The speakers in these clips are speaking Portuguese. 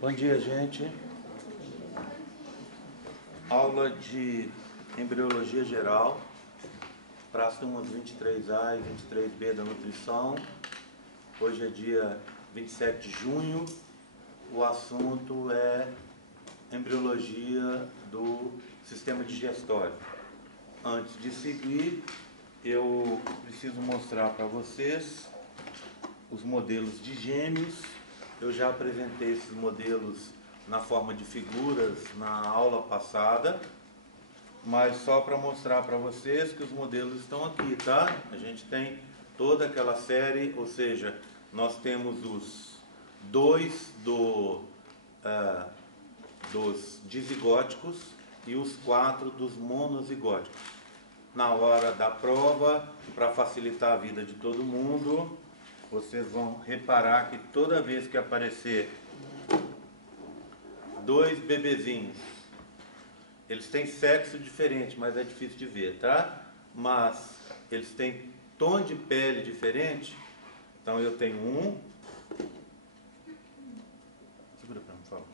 Bom dia, gente. Aula de Embriologia Geral, para as turmas 23A e 23B da Nutrição. Hoje é dia 27 de junho. O assunto é Embriologia do Sistema Digestório. Antes de seguir, eu preciso mostrar para vocês os modelos de gêmeos. Eu já apresentei esses modelos na forma de figuras na aula passada, mas só para mostrar para vocês que os modelos estão aqui, tá? A gente tem toda aquela série, ou seja, nós temos os dois dos dizigóticos e os 4 dos monozigóticos. Na hora da prova, para facilitar a vida de todo mundo, vocês vão reparar que toda vez que aparecer 2 bebezinhos, eles têm sexo diferente, mas é difícil de ver, tá? Mas eles têm tom de pele diferente. Então eu tenho um. Segura para mim, por favor.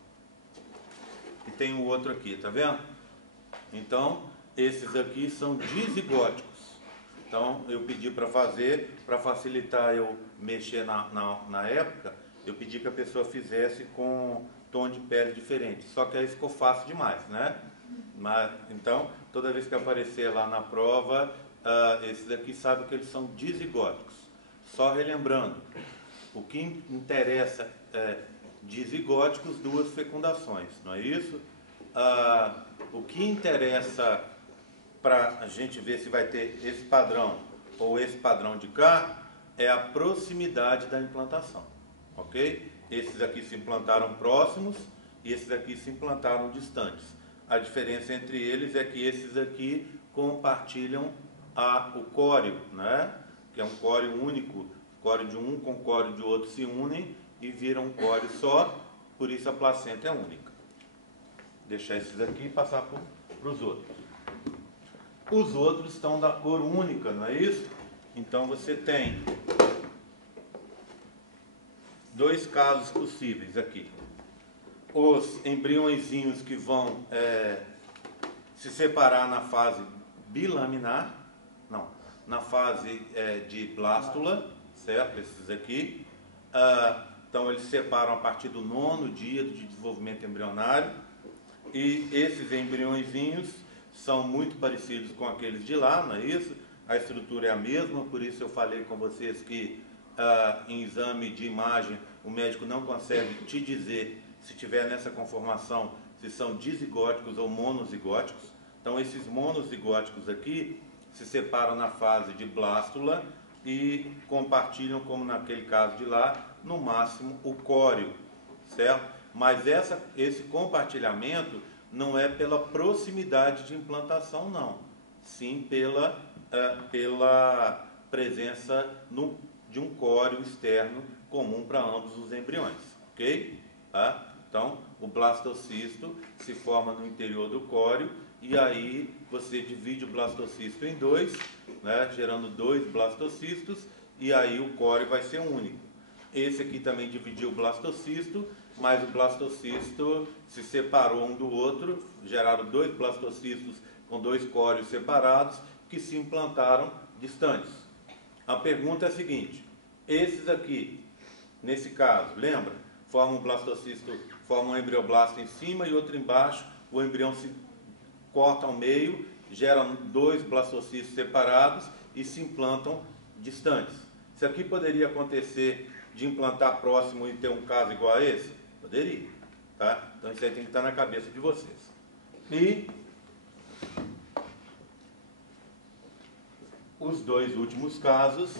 E tem o outro aqui, tá vendo? Então, esses aqui são dizigóticos. Então, eu pedi para fazer, para facilitar eu mexer na época, eu pedi que a pessoa fizesse com tom de pele diferente. Só que aí ficou fácil demais, né? Então, toda vez que aparecer lá na prova, esses aqui sabem que eles são dizigóticos. Só relembrando, o que interessa é dizigóticos, 2 fecundações, não é isso? O que interessa para a gente ver se vai ter esse padrão ou esse padrão de cá é a proximidade da implantação, ok? Esses aqui se implantaram próximos e esses aqui se implantaram distantes. A diferença entre eles é que esses aqui compartilham o córeo, né? Que é um córeo único. Córeo de um com córeo de outro se unem e viram um córeo só, por isso a placenta é única. Deixar esses aqui e passar para os outros. Os outros estão da cor única, não é isso? Então você tem 2 casos possíveis aqui. Os embriõezinhos que vão se separar na fase bilaminar, não, na fase de blástula, certo? Esses aqui. Então eles se separam a partir do 9º dia de desenvolvimento embrionário. E esses embriõezinhos são muito parecidos com aqueles de lá, não é isso? A estrutura é a mesma, por isso eu falei com vocês que em exame de imagem o médico não consegue te dizer, se tiver nessa conformação, se são dizigóticos ou monozigóticos. Então esses monozigóticos aqui se separam na fase de blástula e compartilham, como naquele caso de lá, no máximo o córeo, certo? Mas esse compartilhamento não é pela proximidade de implantação, não. Sim pela presença de um córeo externo comum para ambos os embriões, ok? Tá? Então, o blastocisto se forma no interior do córeo e aí você divide o blastocisto em 2, né, gerando 2 blastocistos e aí o córeo vai ser único. Esse aqui também dividiu o blastocisto, mas o blastocisto se separou um do outro, geraram 2 blastocistos com 2 córeos separados que se implantaram distantes. A pergunta é a seguinte: esses aqui, nesse caso, lembra? Formam um blastocisto, formam um embrioblasto em cima e outro embaixo, o embrião se corta ao meio, geram 2 blastocistos separados e se implantam distantes. Isso aqui poderia acontecer de implantar próximo e ter um caso igual a esse? Poderia, tá? Então isso aí tem que estar na cabeça de vocês. E os 2 últimos casos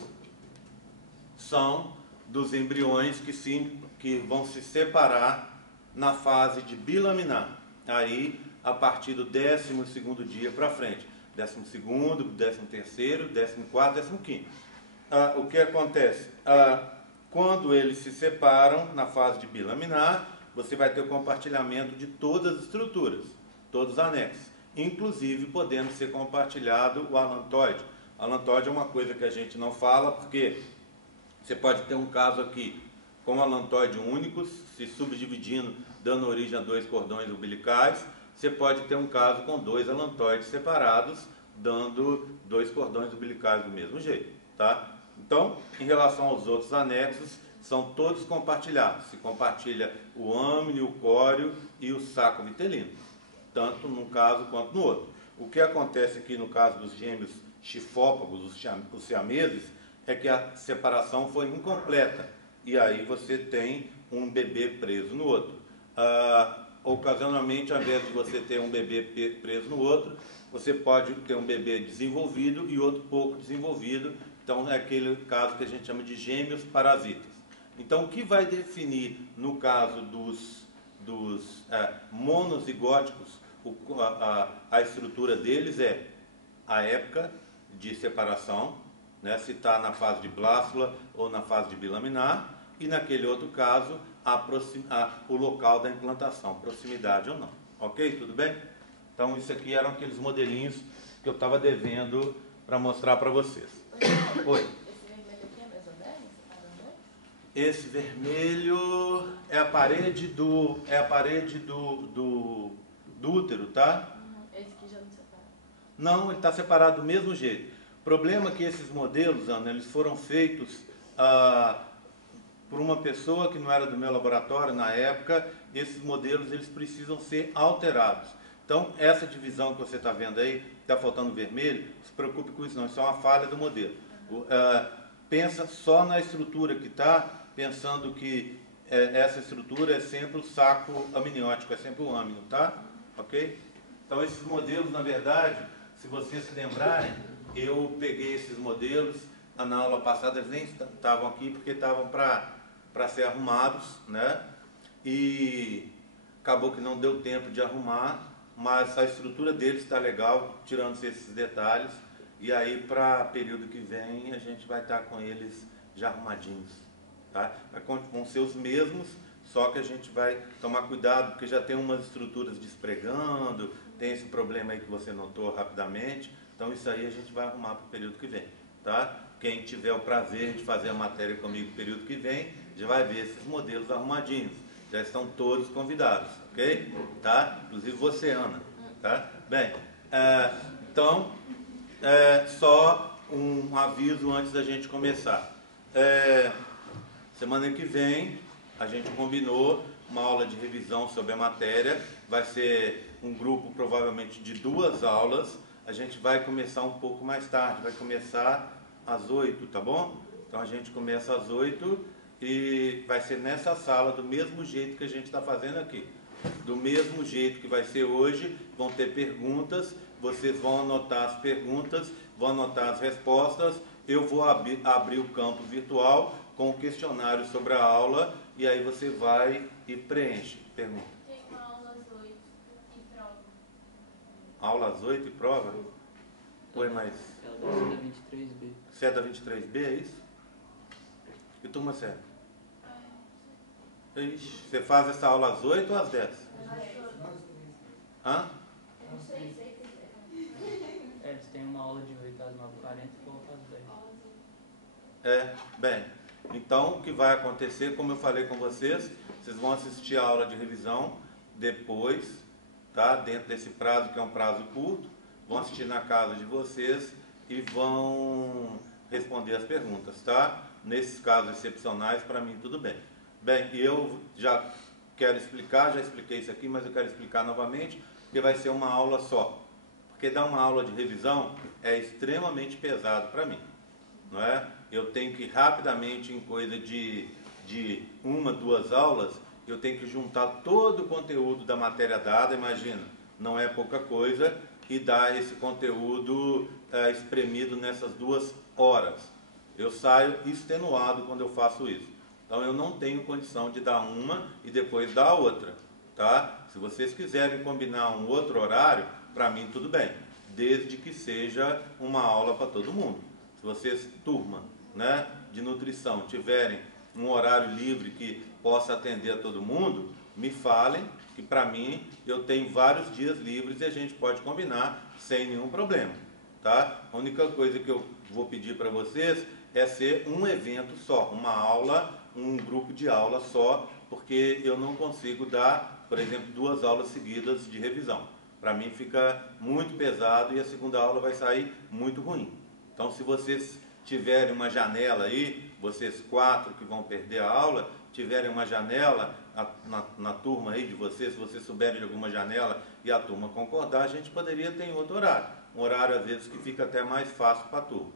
são dos embriões que vão se separar na fase de bilaminar. Aí, a partir do 12º dia para frente. 12º, 13º, 14º, 15º. O que acontece? Quando eles se separam na fase de bilaminar, você vai ter o compartilhamento de todas as estruturas, todos os anexos, inclusive podendo ser compartilhado o alantoide. Alantoide é uma coisa que a gente não fala, porque você pode ter um caso aqui com alantoide únicos, se subdividir dividindo, dando origem a 2 cordões umbilicais. Você pode ter um caso com 2 alantoides separados, dando 2 cordões umbilicais do mesmo jeito, tá? Então, em relação aos outros anexos, são todos compartilhados. Se compartilha o âmine, o córeo e o saco vitelino, tanto num caso quanto no outro. O que acontece aqui no caso dos gêmeos chifópagos, os siameses, é que a separação foi incompleta e aí você tem um bebê preso no outro. Ocasionalmente, ao invés de você ter um bebê preso no outro, você pode ter um bebê desenvolvido e outro pouco desenvolvido. Então, é aquele caso que a gente chama de gêmeos parasitas. Então, o que vai definir, no caso dos monozigóticos, a estrutura deles é a época de separação, né, se está na fase de blástula ou na fase de bilaminar, e naquele outro caso, o local da implantação, proximidade ou não. Ok? Tudo bem? Então, isso aqui eram aqueles modelinhos que eu estava devendo para mostrar para vocês. Oi. Esse vermelho é a parede do útero, tá? Esse aqui já não separa. Não, ele está separado do mesmo jeito. O problema é que esses modelos, Ana, eles foram feitos por uma pessoa que não era do meu laboratório na época. Esses modelos eles precisam ser alterados. Então, essa divisão que você está vendo aí, está faltando vermelho, não se preocupe com isso não, isso é uma falha do modelo. Pensa só na estrutura que está, pensando que essa estrutura é sempre o saco amniótico, é sempre o âmino, tá? Ok? Então, esses modelos, na verdade, se vocês se lembrarem, eu peguei esses modelos, na aula passada eles nem estavam aqui porque estavam para ser arrumados, né? E acabou que não deu tempo de arrumar, mas a estrutura deles está legal, tirando esses detalhes, e aí para período que vem a gente vai estar com eles já arrumadinhos, tá? Vão ser os mesmos, só que a gente vai tomar cuidado, porque já tem umas estruturas despregando, tem esse problema aí que você notou rapidamente, então isso aí a gente vai arrumar para o período que vem, tá? Quem tiver o prazer de fazer a matéria comigo no período que vem, já vai ver esses modelos arrumadinhos, já estão todos convidados, ok? Tá? Inclusive você, Ana, tá? Bem, então, só um aviso antes da gente começar. Semana que vem, a gente combinou uma aula de revisão sobre a matéria, vai ser um grupo provavelmente de 2 aulas, a gente vai começar um pouco mais tarde, vai começar às 8, tá bom? Então a gente começa às 8 e vai ser nessa sala, do mesmo jeito que a gente está fazendo aqui. Do mesmo jeito que vai ser hoje, vão ter perguntas, vocês vão anotar as perguntas, vão anotar as respostas, eu vou abrir o campo virtual com o questionário sobre a aula e aí você vai e preenche. Pergunta. Tem uma aula às 8 e prova. Aula às 8 e prova? Oi, mas... Ela deve ser da 23B. Você é da 23B, é isso? Que turma você é? Ixi, você faz essa aula às 8 ou às 10? Hã? Eles têm uma aula de 8 às 9h40 e outra às 10. Bem, então o que vai acontecer, como eu falei com vocês, vocês vão assistir a aula de revisão depois, tá? Dentro desse prazo, que é um prazo curto, vão assistir na casa de vocês e vão responder as perguntas, tá? Nesses casos excepcionais, para mim, tudo bem. Bem, eu já quero explicar, já expliquei isso aqui, mas eu quero explicar novamente, porque vai ser uma aula só. Porque dar uma aula de revisão é extremamente pesado para mim, não é? Eu tenho que rapidamente, em coisa de 1, 2 aulas, eu tenho que juntar todo o conteúdo da matéria dada, imagina, não é pouca coisa, e dar esse conteúdo espremido nessas 2 horas. Eu saio extenuado quando eu faço isso. Então eu não tenho condição de dar uma e depois dar a outra, tá? Se vocês quiserem combinar um outro horário, para mim tudo bem, desde que seja uma aula para todo mundo. Se vocês, turma, né, de nutrição, tiverem um horário livre que possa atender a todo mundo, me falem, que para mim eu tenho vários dias livres e a gente pode combinar sem nenhum problema, tá? A única coisa que eu vou pedir para vocês é ser um evento só, uma aula, um grupo de aula só, porque eu não consigo dar, por exemplo, 2 aulas seguidas de revisão. Para mim fica muito pesado e a segunda aula vai sair muito ruim. Então, se vocês tiverem uma janela aí, vocês 4 que vão perder a aula, tiverem uma janela na turma aí de vocês, se vocês souberem de alguma janela e a turma concordar, a gente poderia ter outro horário. Um horário, às vezes, que fica até mais fácil para a turma.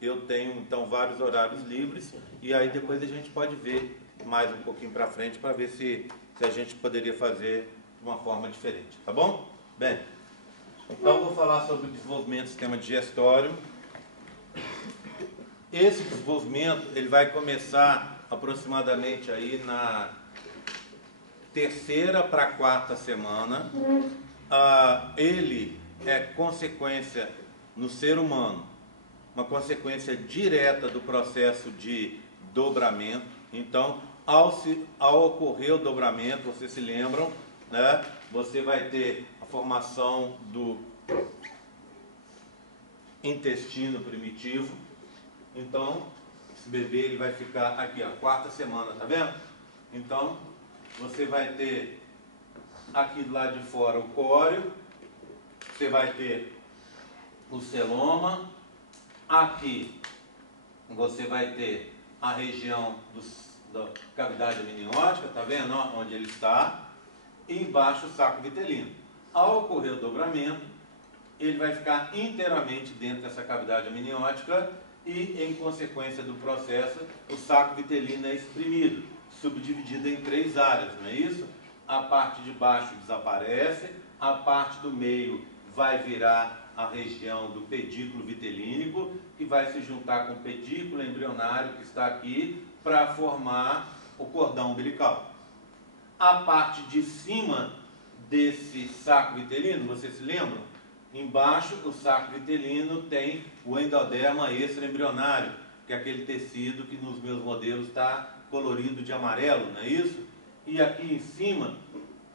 Eu tenho, então, vários horários livres e aí depois a gente pode ver mais um pouquinho para frente para ver se a gente poderia fazer de uma forma diferente, tá bom? Bem, então vou falar sobre o desenvolvimento do sistema digestório. Esse desenvolvimento ele vai começar aproximadamente aí na 3ª para a 4ª semana. Ele é consequência no ser humano, uma consequência direta do processo de dobramento. Então, ao ocorrer o dobramento, vocês se lembram, né? Você vai ter a formação do intestino primitivo. Então, esse bebê ele vai ficar aqui, ó, 4ª semana, tá vendo? Então, você vai ter aqui do lado de fora o córeo, você vai ter o celoma, aqui você vai ter a região da cavidade amniótica, tá vendo, ó, onde ele está, e embaixo o saco vitelino. Ao ocorrer o dobramento, ele vai ficar inteiramente dentro dessa cavidade amniótica e, em consequência do processo, o saco vitelino é exprimido, subdividido em 3 áreas, não é isso? A parte de baixo desaparece, a parte do meio vai virar a região do pedículo vitelínico, que vai se juntar com o pedículo embrionário que está aqui para formar o cordão umbilical. A parte de cima desse saco vitelino, vocês se lembram? Embaixo, o saco vitelino tem o endoderma extraembrionário, que é aquele tecido que nos meus modelos está colorido de amarelo, não é isso? E aqui em cima,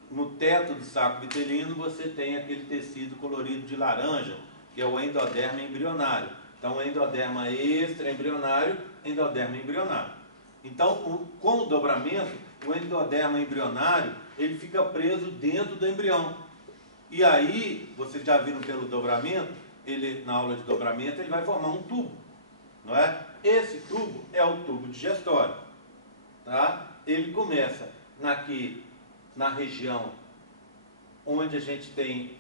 no teto do saco vitelino, você tem aquele tecido colorido de laranja, que é o endoderma embrionário. Então, endoderma extraembrionário, endoderma embrionário. Então, com o dobramento, o endoderma embrionário, ele fica preso dentro do embrião. E aí, vocês já viram pelo dobramento, na aula de dobramento, ele vai formar um tubo, não é? Esse tubo é o tubo digestório, tá? Ele começa na região onde a gente tem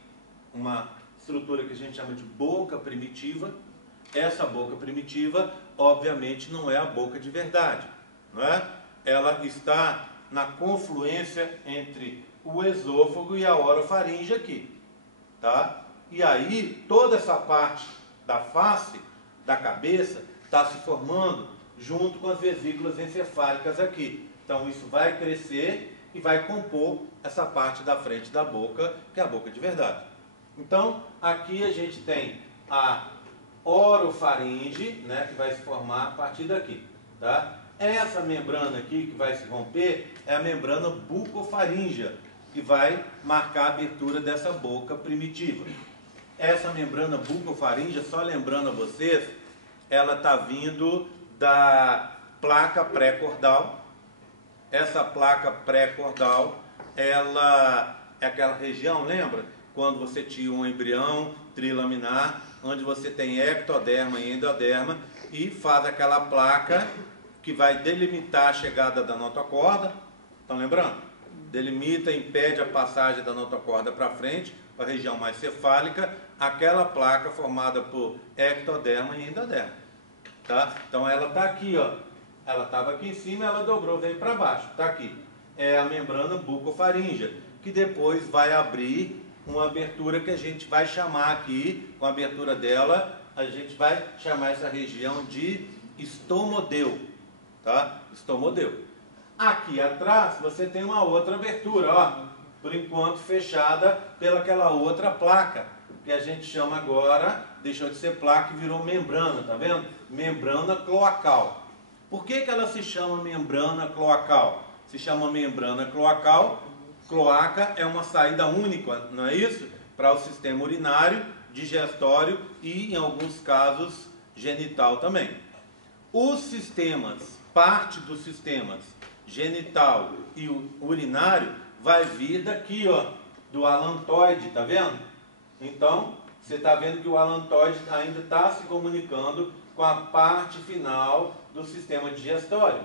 uma estrutura que a gente chama de boca primitiva. Essa boca primitiva, obviamente, não é a boca de verdade, não é? Ela está na confluência entre o esôfago e a orofaringe aqui, tá? E aí, toda essa parte da face, da cabeça, está se formando junto com as vesículas encefálicas aqui. Então, isso vai crescer e vai compor essa parte da frente da boca, que é a boca de verdade. Então, aqui a gente tem a orofaringe, né, que vai se formar a partir daqui, tá? Essa membrana aqui que vai se romper é a membrana bucofaríngea, que vai marcar a abertura dessa boca primitiva. Essa membrana bucofaríngea, só lembrando a vocês, ela está vindo da placa pré-cordal. Essa placa pré-cordal, ela é aquela região, lembra? Quando você tinha um embrião trilaminar, onde você tem ectoderma e endoderma, e faz aquela placa que vai delimitar a chegada da notocorda. Estão lembrando? Delimita, impede a passagem da notocorda para frente, para a região mais cefálica, aquela placa formada por ectoderma e endoderma. Tá? Então ela está aqui, ó. Ela estava aqui em cima, ela dobrou, veio para baixo. Está aqui. É a membrana bucofaríngea, que depois vai abrir uma abertura que a gente vai chamar aqui, com a abertura dela, a gente vai chamar essa região de estomodeu. Tá? Estomodeu. Aqui atrás você tem uma outra abertura, ó, por enquanto fechada pelaquela outra placa, que a gente chama agora, deixou de ser placa e virou membrana, tá vendo? Membrana cloacal. Por que ela se chama membrana cloacal? Se chama membrana cloacal, cloaca é uma saída única, não é isso? Para o sistema urinário, digestório e, em alguns casos, genital também. Os sistemas, parte dos sistemas genital e o urinário vai vir daqui, ó, do alantoide, tá vendo? Então, você está vendo que o alantoide ainda está se comunicando com a parte final do sistema digestório,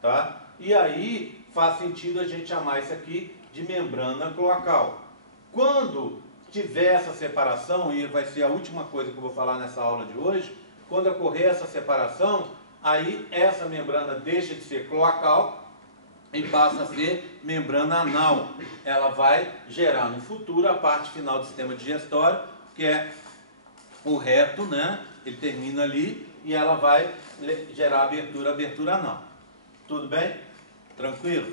tá? E aí faz sentido a gente chamar isso aqui de membrana cloacal. Quando tiver essa separação, e vai ser a última coisa que eu vou falar nessa aula de hoje, quando ocorrer essa separação, aí essa membrana deixa de ser cloacal e passa a ser membrana anal. Ela vai gerar no futuro a parte final do sistema digestório, que é o reto, né? Ele termina ali e ela vai gerar abertura anal. Tudo bem? Tranquilo?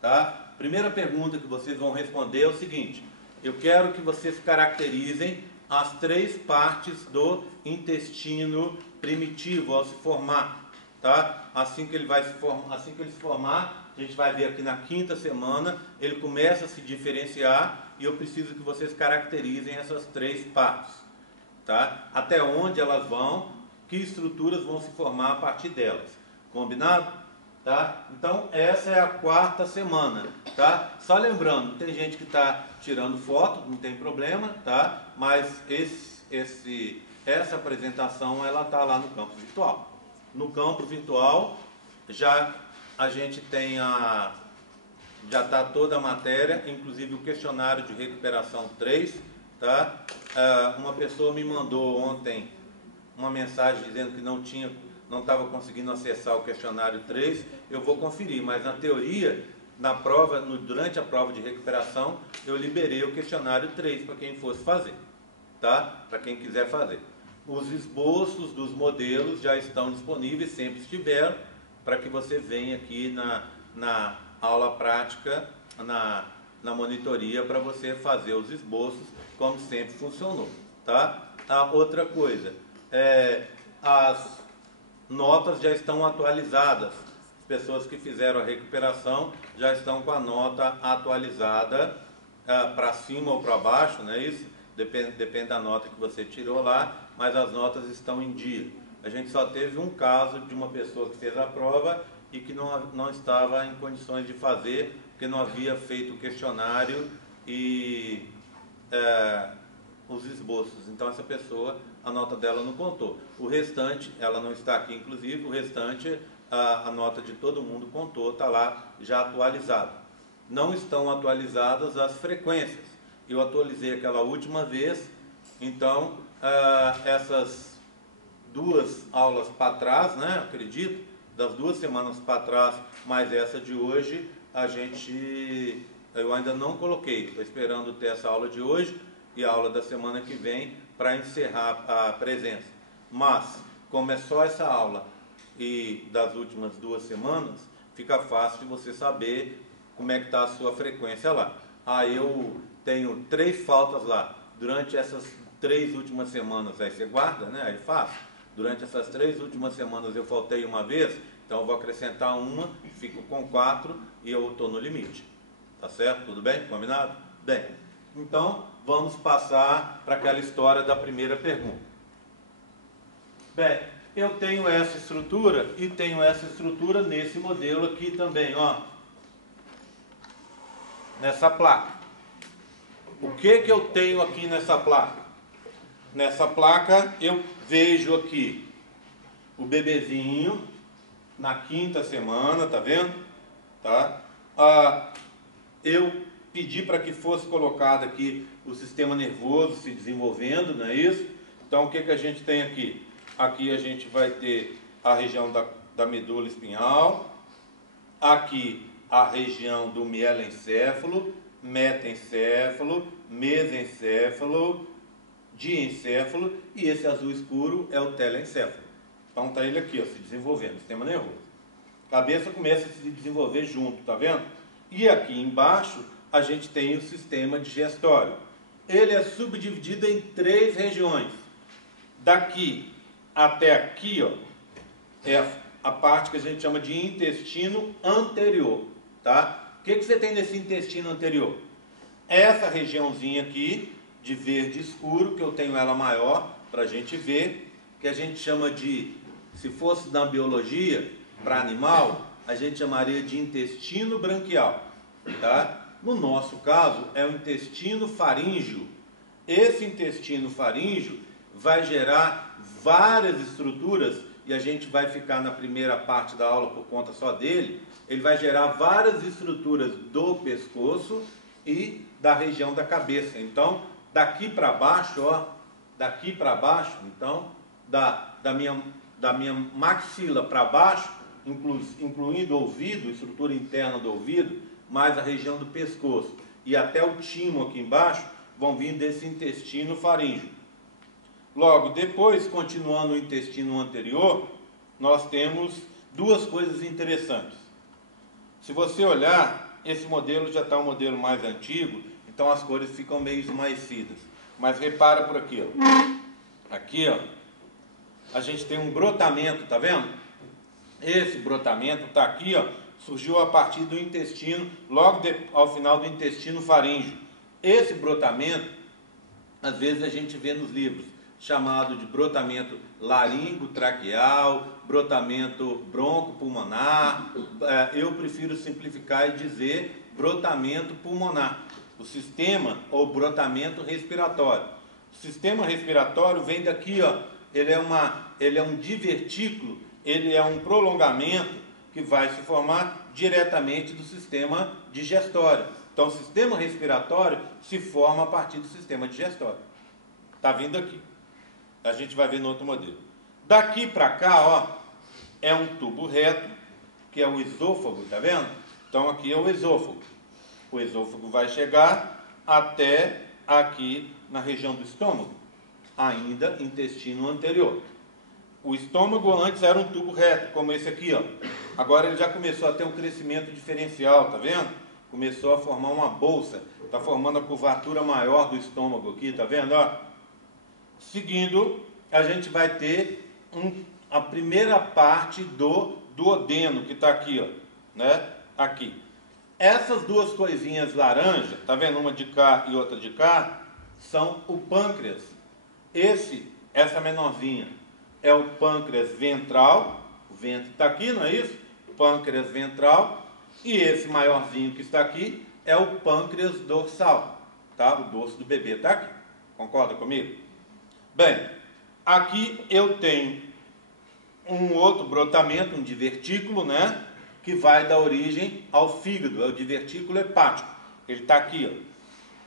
Tá? Primeira pergunta que vocês vão responder é o seguinte: eu quero que vocês caracterizem as 3 partes do intestino primitivo ao se formar, tá? Assim que ele se formar, a gente vai ver aqui na 5ª semana, ele começa a se diferenciar e eu preciso que vocês caracterizem essas 3 partes, tá? Até onde elas vão, que estruturas vão se formar a partir delas. Combinado? Tá? Então, essa é a 4ª semana, tá? Só lembrando, tem gente que está tirando foto, não tem problema, tá? Mas essa apresentação, ela está lá no campo virtual. No campo virtual, já a gente tem já está toda a matéria, inclusive o questionário de recuperação 3, tá? Uma pessoa me mandou ontem uma mensagem dizendo que não estava conseguindo acessar o questionário 3, eu vou conferir, mas na teoria, durante a prova de recuperação, eu liberei o questionário 3 para quem fosse fazer, tá? Para quem quiser fazer. Os esboços dos modelos já estão disponíveis, sempre estiveram, para que você venha aqui na aula prática, na monitoria, para você fazer os esboços, como sempre funcionou, tá? A outra coisa, as notas já estão atualizadas. As pessoas que fizeram a recuperação já estão com a nota atualizada para cima ou para baixo, não é isso? Depende da nota que você tirou lá, mas as notas estão em dia. A gente só teve um caso de uma pessoa que fez a prova e que não estava em condições de fazer, porque não havia feito o questionário e os esboços. Então essa pessoa, a nota dela não contou. O restante, ela não está aqui inclusive, o restante, a nota de todo mundo contou, está lá já atualizado. Não estão atualizadas as frequências. Eu atualizei aquela última vez, então essas 2 aulas para trás, né, acredito, das 2 semanas para trás, mais essa de hoje, eu ainda não coloquei, estou esperando ter essa aula de hoje e a aula da semana que vem para encerrar a presença. Mas, como é só essa aula e das últimas 2 semanas, fica fácil de você saber como é que está a sua frequência lá. Eu tenho 3 faltas lá. Durante essas 3 últimas semanas, aí você guarda, né? Aí fácil. Durante essas 3 últimas semanas eu faltei uma vez, então eu vou acrescentar uma, fico com 4 e eu estou no limite. Tá certo? Tudo bem? Combinado? Bem, então vamos passar para aquela história da primeira pergunta. Bem, eu tenho essa estrutura e tenho essa estrutura nesse modelo aqui também, ó. Nessa placa. O que eu tenho aqui nessa placa? Nessa placa eu vejo aqui o bebezinho na 5ª semana, tá vendo? Tá? Eu pedi para que fosse colocado aqui o sistema nervoso se desenvolvendo, não é isso? Então o que a gente tem aqui? Aqui a gente vai ter a região da medula espinhal, aqui a região do mielencéfalo, metencéfalo, mesencéfalo, diencéfalo, e esse azul escuro é o telencéfalo. Então está ele aqui, ó, se desenvolvendo, sistema nervoso. A cabeça começa a se desenvolver junto, tá vendo? E aqui embaixo a gente tem o sistema digestório. Ele é subdividido em 3 regiões. Daqui até aqui, ó, é a parte que a gente chama de intestino anterior, tá? O que você tem nesse intestino anterior? Essa regiãozinha aqui, de verde escuro, que eu tenho ela maior, para a gente ver, que a gente chama de, se fosse na biologia, para animal, a gente chamaria de intestino branquial, tá? No nosso caso, é o intestino faríngeo. Esse intestino faríngeo vai gerar várias estruturas, e a gente vai ficar na primeira parte da aula por conta só dele. Ele vai gerar várias estruturas do pescoço e da região da cabeça. Então, daqui para baixo, ó, daqui para baixo, então, da minha maxila para baixo, incluindo o ouvido, estrutura interna do ouvido, mais a região do pescoço e até o timo aqui embaixo, vão vir desse intestino faríngeo. Logo, depois, continuando o intestino anterior, nós temos duas coisas interessantes. Se você olhar, esse modelo já está um modelo mais antigo, então as cores ficam meio esmaecidas. Mas repara por aqui, ó. Aqui, ó, a gente tem um brotamento, tá vendo? Esse brotamento está aqui, ó, surgiu a partir do intestino, logo ao final do intestino faríngeo. Esse brotamento, às vezes a gente vê nos livros, chamado de brotamento laringotraqueal, brotamento broncopulmonar. Eu prefiro simplificar e dizer brotamento pulmonar. O sistema ou brotamento respiratório. O sistema respiratório vem daqui, ó. Ele é um divertículo, ele é um prolongamento que vai se formar diretamente do sistema digestório. Então, o sistema respiratório se forma a partir do sistema digestório. Está vindo aqui. A gente vai ver no outro modelo. Daqui para cá, ó, é um tubo reto, que é o esôfago, tá vendo? Então, aqui é o esôfago. O esôfago vai chegar até aqui na região do estômago, ainda intestino anterior. O estômago antes era um tubo reto, como esse aqui, ó. Agora ele já começou a ter um crescimento diferencial, tá vendo? Começou a formar uma bolsa, tá formando a curvatura maior do estômago aqui, tá vendo, ó? Seguindo, a gente vai ter a primeira parte do duodeno, que está aqui, ó, né? Aqui. Essas duas coisinhas laranja, tá vendo? Uma de cá e outra de cá, são o pâncreas. Essa menorzinha é o pâncreas ventral, o ventre está aqui, não é isso? Pâncreas ventral. E esse maiorzinho que está aqui é o pâncreas dorsal, tá? O dorso do bebê está aqui. Concorda comigo? Bem, aqui eu tenho um outro brotamento, um divertículo, né? Que vai dar origem ao fígado, é o divertículo hepático. Ele está aqui, ó.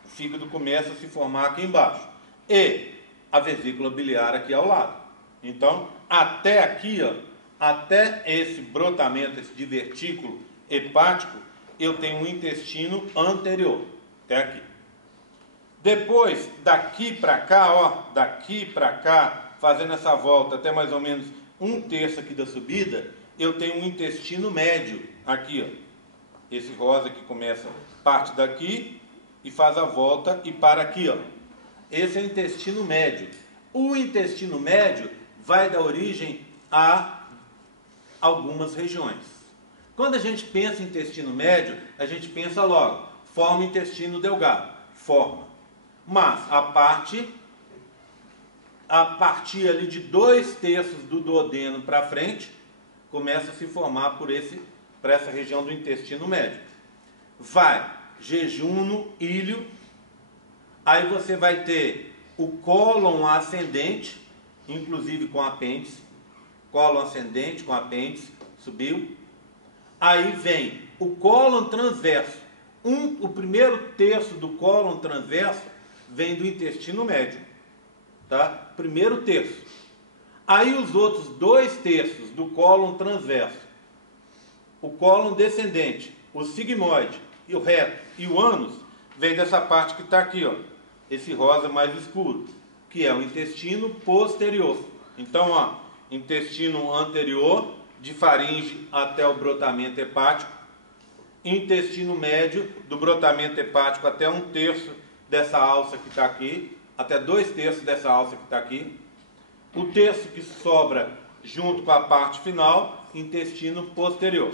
O fígado começa a se formar aqui embaixo. E a vesícula biliar aqui ao lado. Então, até aqui, ó, até esse brotamento, esse divertículo hepático, eu tenho um intestino anterior, até aqui. Depois, daqui para cá, ó, daqui para cá, fazendo essa volta até mais ou menos 1/3 aqui da subida, eu tenho um intestino médio, aqui, ó. Esse rosa que começa, parte daqui e faz a volta e para aqui, ó. Esse é o intestino médio. O intestino médio vai dar origem a algumas regiões. Quando a gente pensa em intestino médio, a gente pensa logo, forma intestino delgado, forma. Mas a partir ali de 2/3 do duodeno para frente, começa a se formar para essa região do intestino médio. Vai jejuno, íleo, aí você vai ter o cólon ascendente, inclusive com apêndice, cólon ascendente com apêndice, subiu. Aí vem o cólon transverso. O primeiro terço do cólon transverso vem do intestino médio, tá? Primeiro terço. Aí os outros 2/3 do cólon transverso, o cólon descendente, o sigmoide, e o reto e o ânus, vem dessa parte que está aqui, ó, esse rosa mais escuro, que é o intestino posterior. Então, ó, intestino anterior, de faringe até o brotamento hepático, intestino médio, do brotamento hepático até 1/3 dessa alça que está aqui, até 2/3 dessa alça que está aqui, o terço que sobra junto com a parte final, intestino posterior.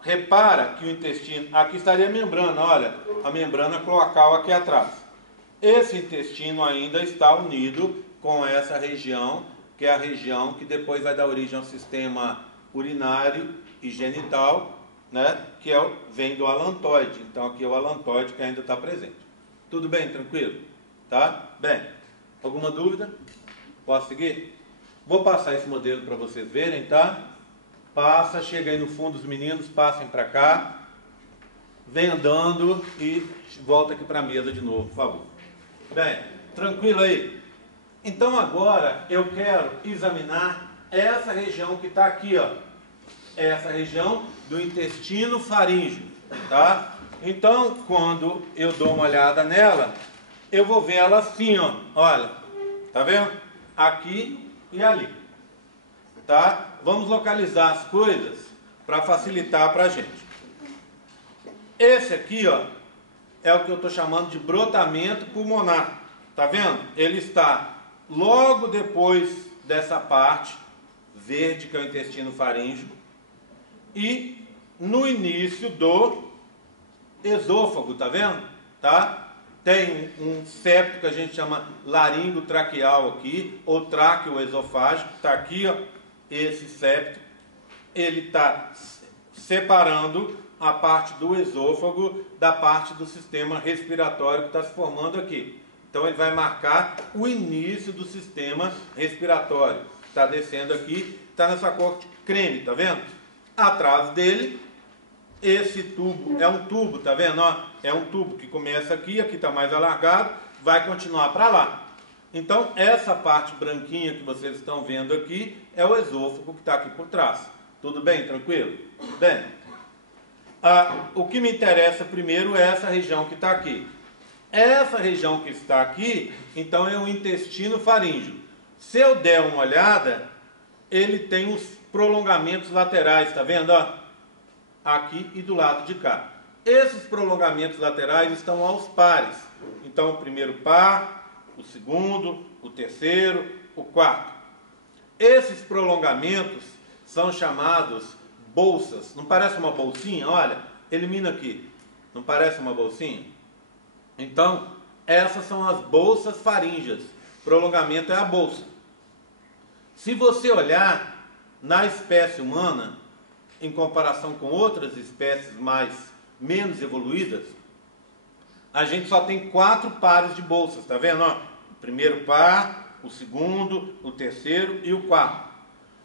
Repara que o intestino, aqui estaria a membrana, olha, a membrana cloacal aqui atrás. Esse intestino ainda está unido com essa região, que é a região que depois vai dar origem ao sistema urinário e genital, né, que vem do alantoide. Então aqui é o alantoide que ainda está presente. Tudo bem? Tranquilo? Tá? Bem, alguma dúvida? Posso seguir? Vou passar esse modelo para vocês verem, tá? Passa, chega aí no fundo, os meninos passem para cá. Vem andando e volta aqui para a mesa de novo, por favor. Bem, tranquilo aí? Então agora eu quero examinar essa região que está aqui, ó. Essa região do intestino faríngeo, tá? Então, quando eu dou uma olhada nela, eu vou ver ela assim, ó. Olha, tá vendo? Aqui e ali, tá? Vamos localizar as coisas para facilitar para a gente. Esse aqui, ó, é o que eu estou chamando de brotamento pulmonar. Tá vendo? Ele está logo depois dessa parte verde, que é o intestino faríngeo, e no início do esôfago, tá vendo? Tá? Tem um septo que a gente chama laringo traqueal aqui, ou tráqueo esofágico, tá aqui, ó, esse septo. Ele está separando a parte do esôfago da parte do sistema respiratório que está se formando aqui. Então ele vai marcar o início do sistema respiratório. Está descendo aqui, está nessa cor de creme, tá vendo? Atrás dele, esse tubo, é um tubo, tá vendo? Ó, é um tubo que começa aqui, aqui está mais alargado, vai continuar para lá. Então essa parte branquinha que vocês estão vendo aqui é o esôfago que está aqui por trás. Tudo bem? Tranquilo? Bem, o que me interessa primeiro é essa região que está aqui. Essa região que está aqui, então é o intestino faríngeo. Se eu der uma olhada, ele tem os prolongamentos laterais, está vendo? Ó? Aqui e do lado de cá. Esses prolongamentos laterais estão aos pares. Então o primeiro par, o segundo, o terceiro, o quarto. Esses prolongamentos são chamados bolsas. Não parece uma bolsinha? Olha, elimina aqui. Não parece uma bolsinha? Então, essas são as bolsas faríngeas. Prolongamento é a bolsa. Se você olhar na espécie humana, em comparação com outras espécies menos evoluídas, a gente só tem 4 pares de bolsas, tá vendo? Ó, o primeiro par, o segundo, o terceiro e o quarto.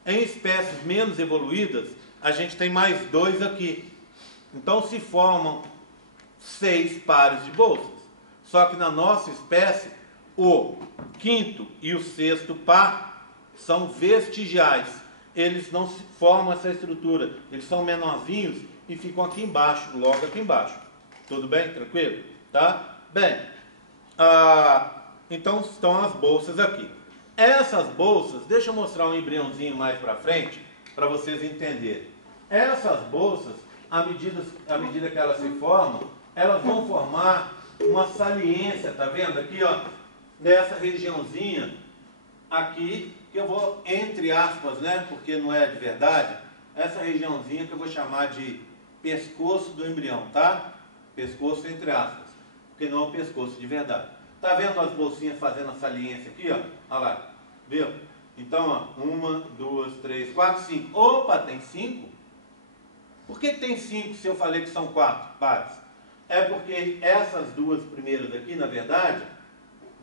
Em espécies menos evoluídas, a gente tem mais 2 aqui. Então se formam 6 pares de bolsas. Só que na nossa espécie, o quinto e o sexto par são vestigiais. Eles não formam essa estrutura. Eles são menorzinhos e ficam aqui embaixo, logo aqui embaixo. Tudo bem? Tranquilo? Tá? Bem, então estão as bolsas aqui. Essas bolsas, deixa eu mostrar um embriãozinho mais para frente, para vocês entenderem. Essas bolsas, à medida que elas se formam, elas vão formar uma saliência, tá vendo? Aqui, ó, nessa regiãozinha, aqui, que eu vou, entre aspas, né, porque não é de verdade, essa regiãozinha que eu vou chamar de pescoço do embrião, tá? Pescoço entre aspas, porque não é o pescoço de verdade. Tá vendo as bolsinhas fazendo a saliência aqui, ó? Olha lá, viu? Então, ó, 1, 2, 3, 4, 5. Opa, tem 5? Por que tem 5 se eu falei que são 4 pares? É porque essas 2 primeiras aqui, na verdade,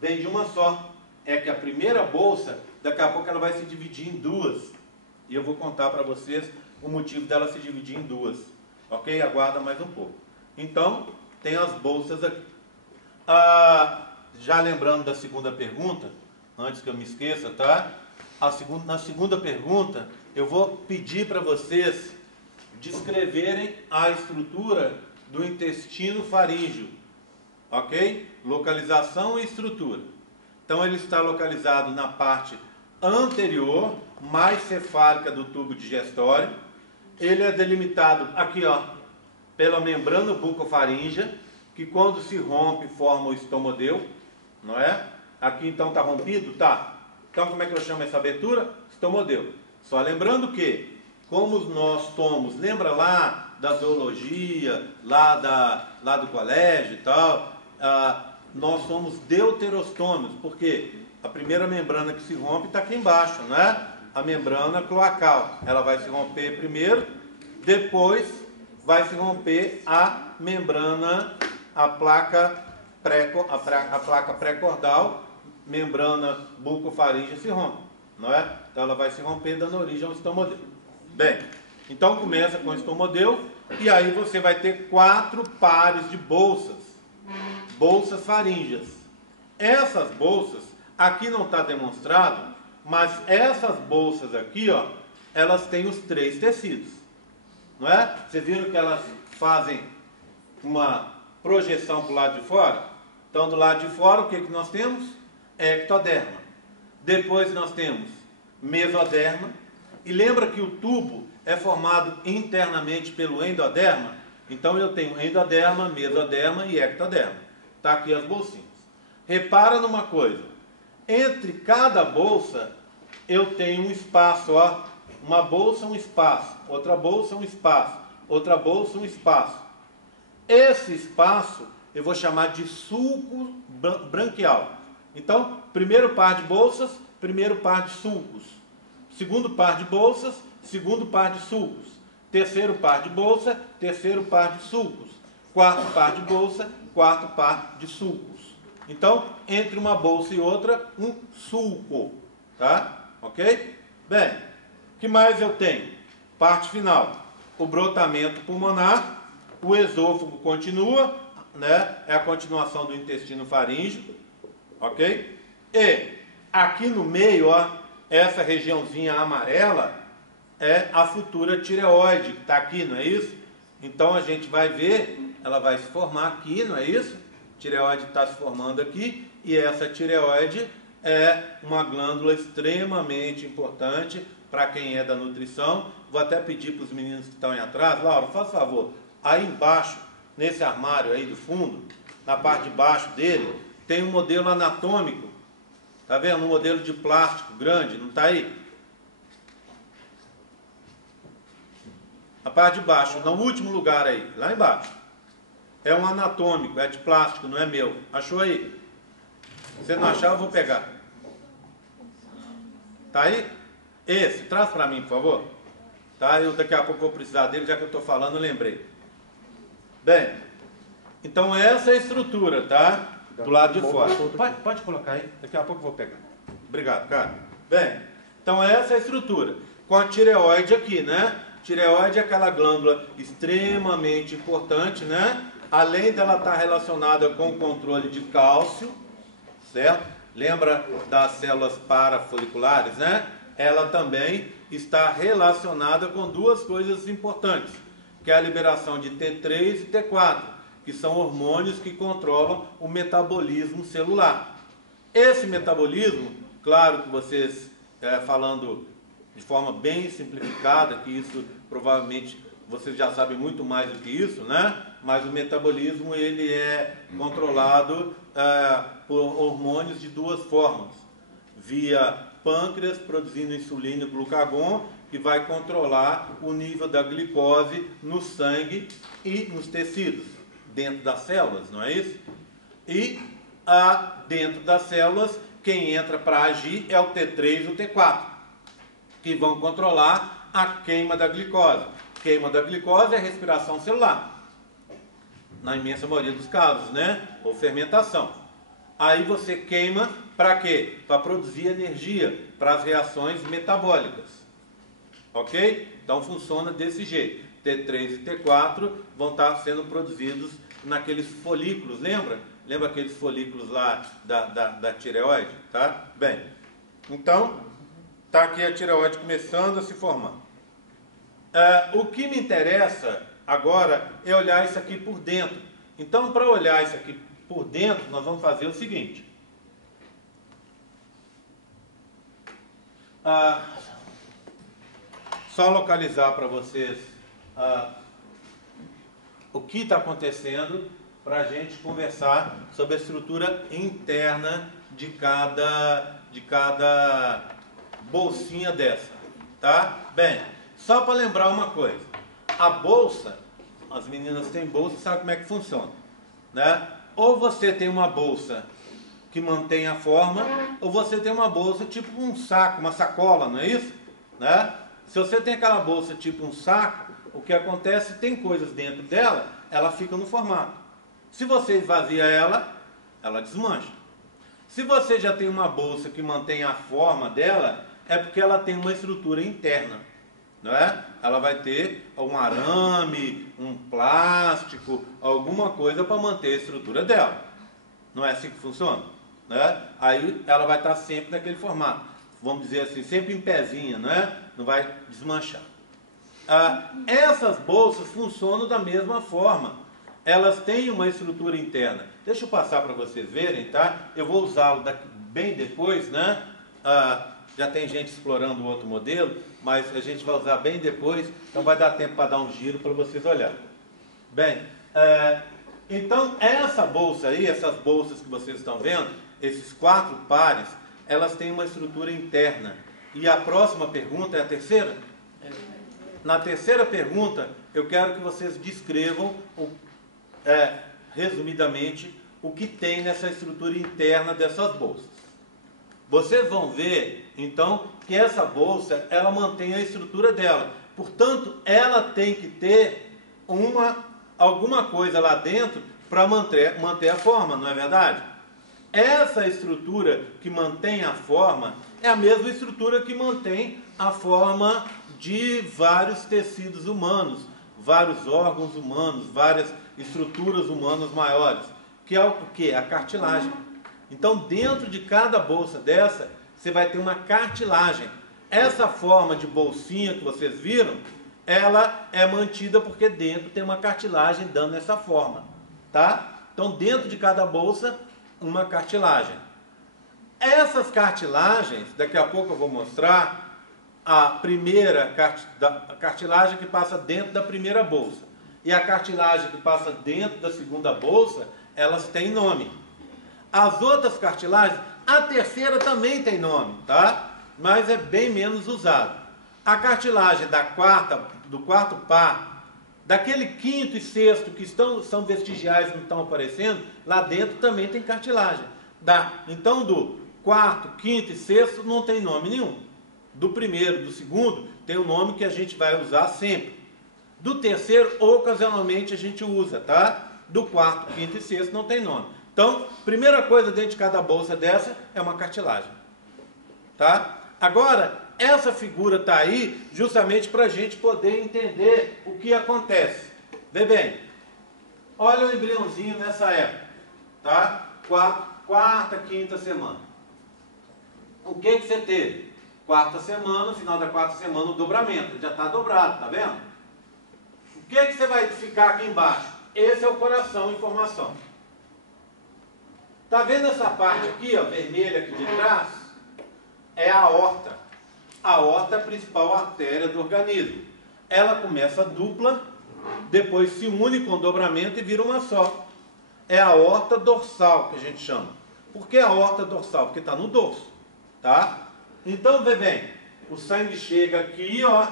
vêm de uma só. É que a primeira bolsa, daqui a pouco ela vai se dividir em 2. E eu vou contar para vocês o motivo dela se dividir em 2. Ok? Aguarda mais um pouco. Então, tem as bolsas aqui. Já lembrando da segunda pergunta, antes que eu me esqueça, tá? Na segunda pergunta, eu vou pedir para vocês descreverem a estrutura do intestino faríngeo, ok? Localização e estrutura. Então ele está localizado na parte anterior, mais cefálica do tubo digestório. Ele é delimitado aqui, ó, pela membrana bucofaríngea, que quando se rompe forma o estomodeu, não é? Aqui então está rompido? Tá. Então como é que eu chamo essa abertura? Estomodeu. Só lembrando que, como nós somos, lembra lá da zoologia, lá do colégio e tal, nós somos deuterostômios, porque a primeira membrana que se rompe está aqui embaixo, não é? A membrana cloacal, ela vai se romper primeiro, Depois vai se romper a membrana, a placa pré-cordal, membrana bucofaríngea se rompe, não é? Então ela vai se romper dando origem ao estomodeu. Bem, então começa com o estomodeu e aí você vai ter 4 pares de bolsas faríngeas. Essas bolsas, aqui não está demonstrado, mas essas bolsas aqui, ó, elas têm os 3 tecidos, não é? Vocês viram que elas fazem uma projeção para o lado de fora? Então, do lado de fora, o que nós temos? Ectoderma. Depois nós temos mesoderma. E lembra que o tubo é formado internamente pelo endoderma? Então, eu tenho endoderma, mesoderma e ectoderma. Está aqui as bolsinhas. Repara numa coisa. Entre cada bolsa, eu tenho um espaço, ó. Uma bolsa, um espaço. Outra bolsa, um espaço. Outra bolsa, um espaço. Esse espaço eu vou chamar de sulco branquial. Então, primeiro par de bolsas, primeiro par de sulcos. Segundo par de bolsas, segundo par de sulcos. Terceiro par de bolsa, terceiro par de sulcos. Quarto par de bolsa, quarto par de sulcos. Então, entre uma bolsa e outra, um sulco. Tá? Ok? Bem, o que mais eu tenho? Parte final. O brotamento pulmonar. O esôfago continua, né? É a continuação do intestino faríngeo, ok? E aqui no meio, ó, essa regiãozinha amarela é a futura tireoide, que está aqui, não é isso? Então a gente vai ver, ela vai se formar aqui, não é isso? A tireoide está se formando aqui, e essa tireoide é uma glândula extremamente importante para quem é da nutrição. Vou até pedir para os meninos que estão aí atrás, Laura, faz favor. Aí embaixo, nesse armário aí do fundo, na parte de baixo dele, tem um modelo anatômico. Tá vendo? Um modelo de plástico grande, não está aí? A parte de baixo, no último lugar aí, lá embaixo. É um anatômico, é de plástico, não é meu. Achou aí? Se você não achar, eu vou pegar. Tá aí? Esse, traz para mim, por favor. Tá? Eu daqui a pouco vou precisar dele, já que eu estou falando, eu lembrei. Bem, então essa é a estrutura, tá? Do lado de fora. Pode colocar aí, daqui a pouco eu vou pegar. Obrigado, cara. Bem, então essa é a estrutura. Com a tireoide aqui, né? Tireoide é aquela glândula extremamente importante, né? Além dela estar relacionada com o controle de cálcio, certo? Lembra das células parafoliculares, né? Ela também está relacionada com 2 coisas importantes, que é a liberação de T3 e T4, que são hormônios que controlam o metabolismo celular. Esse metabolismo, claro que vocês, falando de forma bem simplificada, que isso provavelmente vocês já sabem muito mais do que isso, né? Mas o metabolismo ele é controlado por hormônios de 2 formas. Via pâncreas, produzindo insulina e glucagon, que vai controlar o nível da glicose no sangue e nos tecidos, dentro das células, não é isso? E dentro das células, quem entra para agir é o T3 e o T4, que vão controlar a queima da glicose. Queima da glicose é a respiração celular, na imensa maioria dos casos, né? Ou fermentação. Aí você queima para quê? Para produzir energia para as reações metabólicas. Ok? Então funciona desse jeito. T3 e T4 vão estar sendo produzidos naqueles folículos, lembra? Lembra aqueles folículos lá da tireoide? Tá? Bem, então, está aqui a tireoide começando a se formar. O que me interessa agora é olhar isso aqui por dentro. Então, para olhar isso aqui por dentro, nós vamos fazer o seguinte. Só localizar para vocês o que está acontecendo para a gente conversar sobre a estrutura interna de cada bolsinha dessa, tá? Bem, só para lembrar uma coisa, a bolsa, as meninas têm bolsa e sabem como é que funciona, né? Ou você tem uma bolsa que mantém a forma, ou você tem uma bolsa tipo um saco, uma sacola, não é isso? Né? Se você tem aquela bolsa tipo um saco, o que acontece, tem coisas dentro dela, ela fica no formato. Se você esvazia ela, ela desmancha. Se você já tem uma bolsa que mantém a forma dela, é porque ela tem uma estrutura interna, não é? Ela vai ter um arame, um plástico, alguma coisa para manter a estrutura dela. Não é assim que funciona? Né? Aí ela vai estar sempre naquele formato. Vamos dizer assim, sempre em pezinha, não é? Não vai desmanchar. Essas bolsas funcionam da mesma forma. Elas têm uma estrutura interna. Deixa eu passar para vocês verem, tá? Eu vou usá-lo bem depois, né? Já tem gente explorando outro modelo, mas a gente vai usar bem depois, então vai dar tempo para dar um giro para vocês olharem. Bem, então essa bolsa aí, essas bolsas que vocês estão vendo, esses 4 pares, elas têm uma estrutura interna. E a próxima pergunta é a terceira? Na terceira pergunta, eu quero que vocês descrevam, resumidamente, o que tem nessa estrutura interna dessas bolsas. Vocês vão ver, então, que essa bolsa, ela mantém a estrutura dela. Portanto, ela tem que ter alguma coisa lá dentro para manter a forma, não é verdade? Essa estrutura que mantém a forma é a mesma estrutura que mantém a forma de vários tecidos humanos, vários órgãos humanos, várias estruturas humanas maiores, que é o que? A cartilagem. Então, dentro de cada bolsa dessa, você vai ter uma cartilagem. Essa forma de bolsinha que vocês viram, ela é mantida porque dentro tem uma cartilagem dando essa forma, tá? Então, dentro de cada bolsa, uma cartilagem. Essas cartilagens, daqui a pouco eu vou mostrar, a primeira cartilagem que passa dentro da primeira bolsa e a cartilagem que passa dentro da segunda bolsa, elas têm nome. As outras cartilagens, a terceira também tem nome, tá? Mas é bem menos usado. A cartilagem do quarto par, daquele quinto e sexto que são vestigiais, não estão aparecendo, lá dentro também tem cartilagem. Então, do quarto, quinto e sexto não tem nome nenhum. Do primeiro, do segundo, tem um nome que a gente vai usar sempre. Do terceiro, ocasionalmente a gente usa, tá? Do quarto, quinto e sexto não tem nome. Então, primeira coisa dentro de cada bolsa dessa é uma cartilagem, tá? Agora, essa figura está aí justamente para a gente poder entender o que acontece. Vê bem, olha o embriãozinho nessa época, tá? Quarta, quinta semana. O que você teve? Quarta semana, no final da quarta semana, o dobramento. Já está dobrado, tá vendo? O que você vai ficar aqui embaixo? Esse é o coração em formação. Tá vendo essa parte aqui, ó, vermelha aqui de trás? É a aorta. A aorta é a principal artéria do organismo. Ela começa dupla, depois se une com o dobramento e vira uma só. É a aorta dorsal que a gente chama. Por que a aorta dorsal? Porque está no dorso, tá? Então, vê bem, o sangue chega aqui, ó,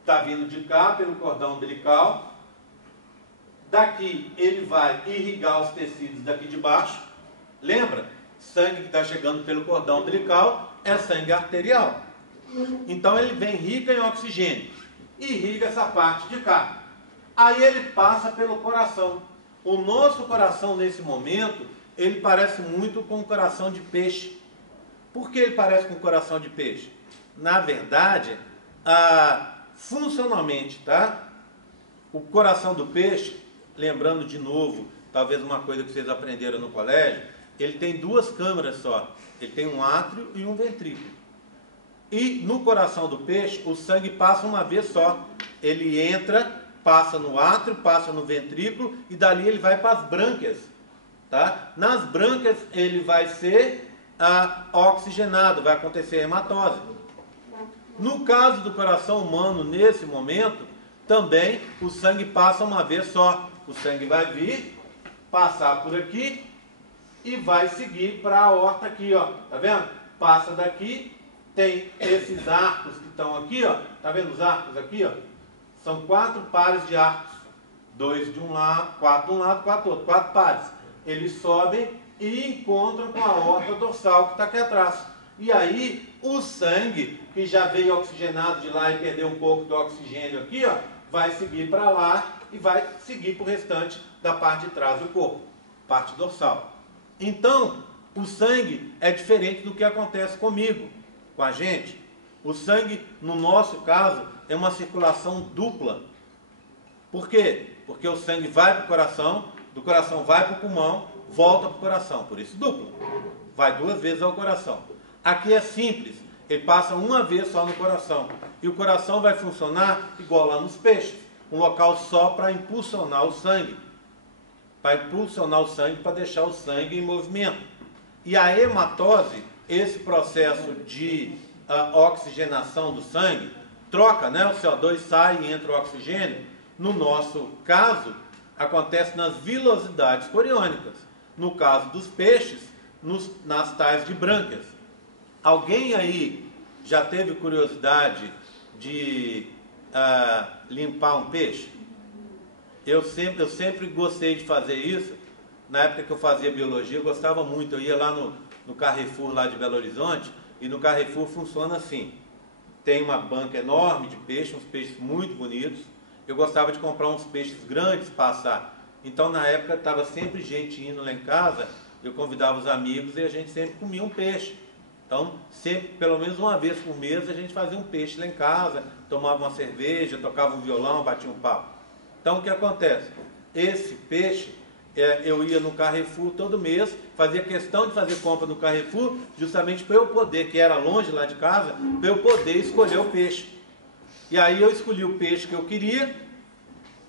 está vindo de cá pelo cordão umbilical. Daqui ele vai irrigar os tecidos daqui de baixo. Lembra? Sangue que está chegando pelo cordão umbilical é sangue arterial. Então ele vem rico em oxigênio. Irriga essa parte de cá. Aí ele passa pelo coração. O nosso coração nesse momento, ele parece muito com o coração de peixe. Por que ele parece com o coração de peixe? Na verdade, funcionalmente, tá? O coração do peixe, lembrando de novo, talvez uma coisa que vocês aprenderam no colégio, ele tem 2 câmaras só. Ele tem um átrio e um ventrículo. E no coração do peixe, o sangue passa uma vez só. Ele entra, passa no átrio, passa no ventrículo e dali ele vai para as brânquias. Tá? Nas brânquias ele vai ser oxigenado, vai acontecer hematose. No caso do coração humano, nesse momento, também o sangue passa uma vez só. O sangue vai vir, passar por aqui e vai seguir para a aorta aqui, ó. Tá vendo? Passa daqui, tem esses arcos que estão aqui, ó. Tá vendo os arcos aqui, ó? São 4 pares de arcos. 2 de um lado, 4 de um lado, 4 do outro. 4 pares. Eles sobem e encontram com a aorta dorsal que está aqui atrás. E aí o sangue, que já veio oxigenado de lá e perdeu um pouco do oxigênio aqui, ó, vai seguir para lá e vai seguir para o restante da parte de trás do corpo, parte dorsal. Então, o sangue é diferente do que acontece comigo, com a gente. O sangue, no nosso caso, é uma circulação dupla. Por quê? Porque o sangue vai para o coração, do coração vai para o pulmão, volta para o coração, por isso dupla. Vai 2 vezes ao coração. Aqui é simples, ele passa uma vez só no coração. E o coração vai funcionar igual lá nos peixes, um local só para impulsionar o sangue. Para impulsionar o sangue, para deixar o sangue em movimento. E a hematose, esse processo de oxigenação do sangue, troca, né? O CO2 sai e entra o oxigênio. No nosso caso, acontece nas vilosidades coriônicas. No caso dos peixes, nas tais de brânquias. Alguém aí já teve curiosidade de limpar um peixe? Eu sempre gostei de fazer isso. Na época que eu fazia biologia, eu gostava muito. Eu ia lá no Carrefour lá de Belo Horizonte, e no Carrefour funciona assim. Tem uma banca enorme de peixe, uns peixes muito bonitos. Eu gostava de comprar uns peixes grandes para assar. Então, na época, estava sempre gente indo lá em casa, eu convidava os amigos e a gente sempre comia um peixe. Então, sempre, pelo menos uma vez por mês, a gente fazia um peixe lá em casa, tomava uma cerveja, tocava um violão, batia um papo. Então, o que acontece? Esse peixe, eu ia no Carrefour todo mês, fazia questão de fazer compra no Carrefour, justamente para eu poder, que era longe lá de casa, para eu poder escolher o peixe. E aí eu escolhi o peixe que eu queria,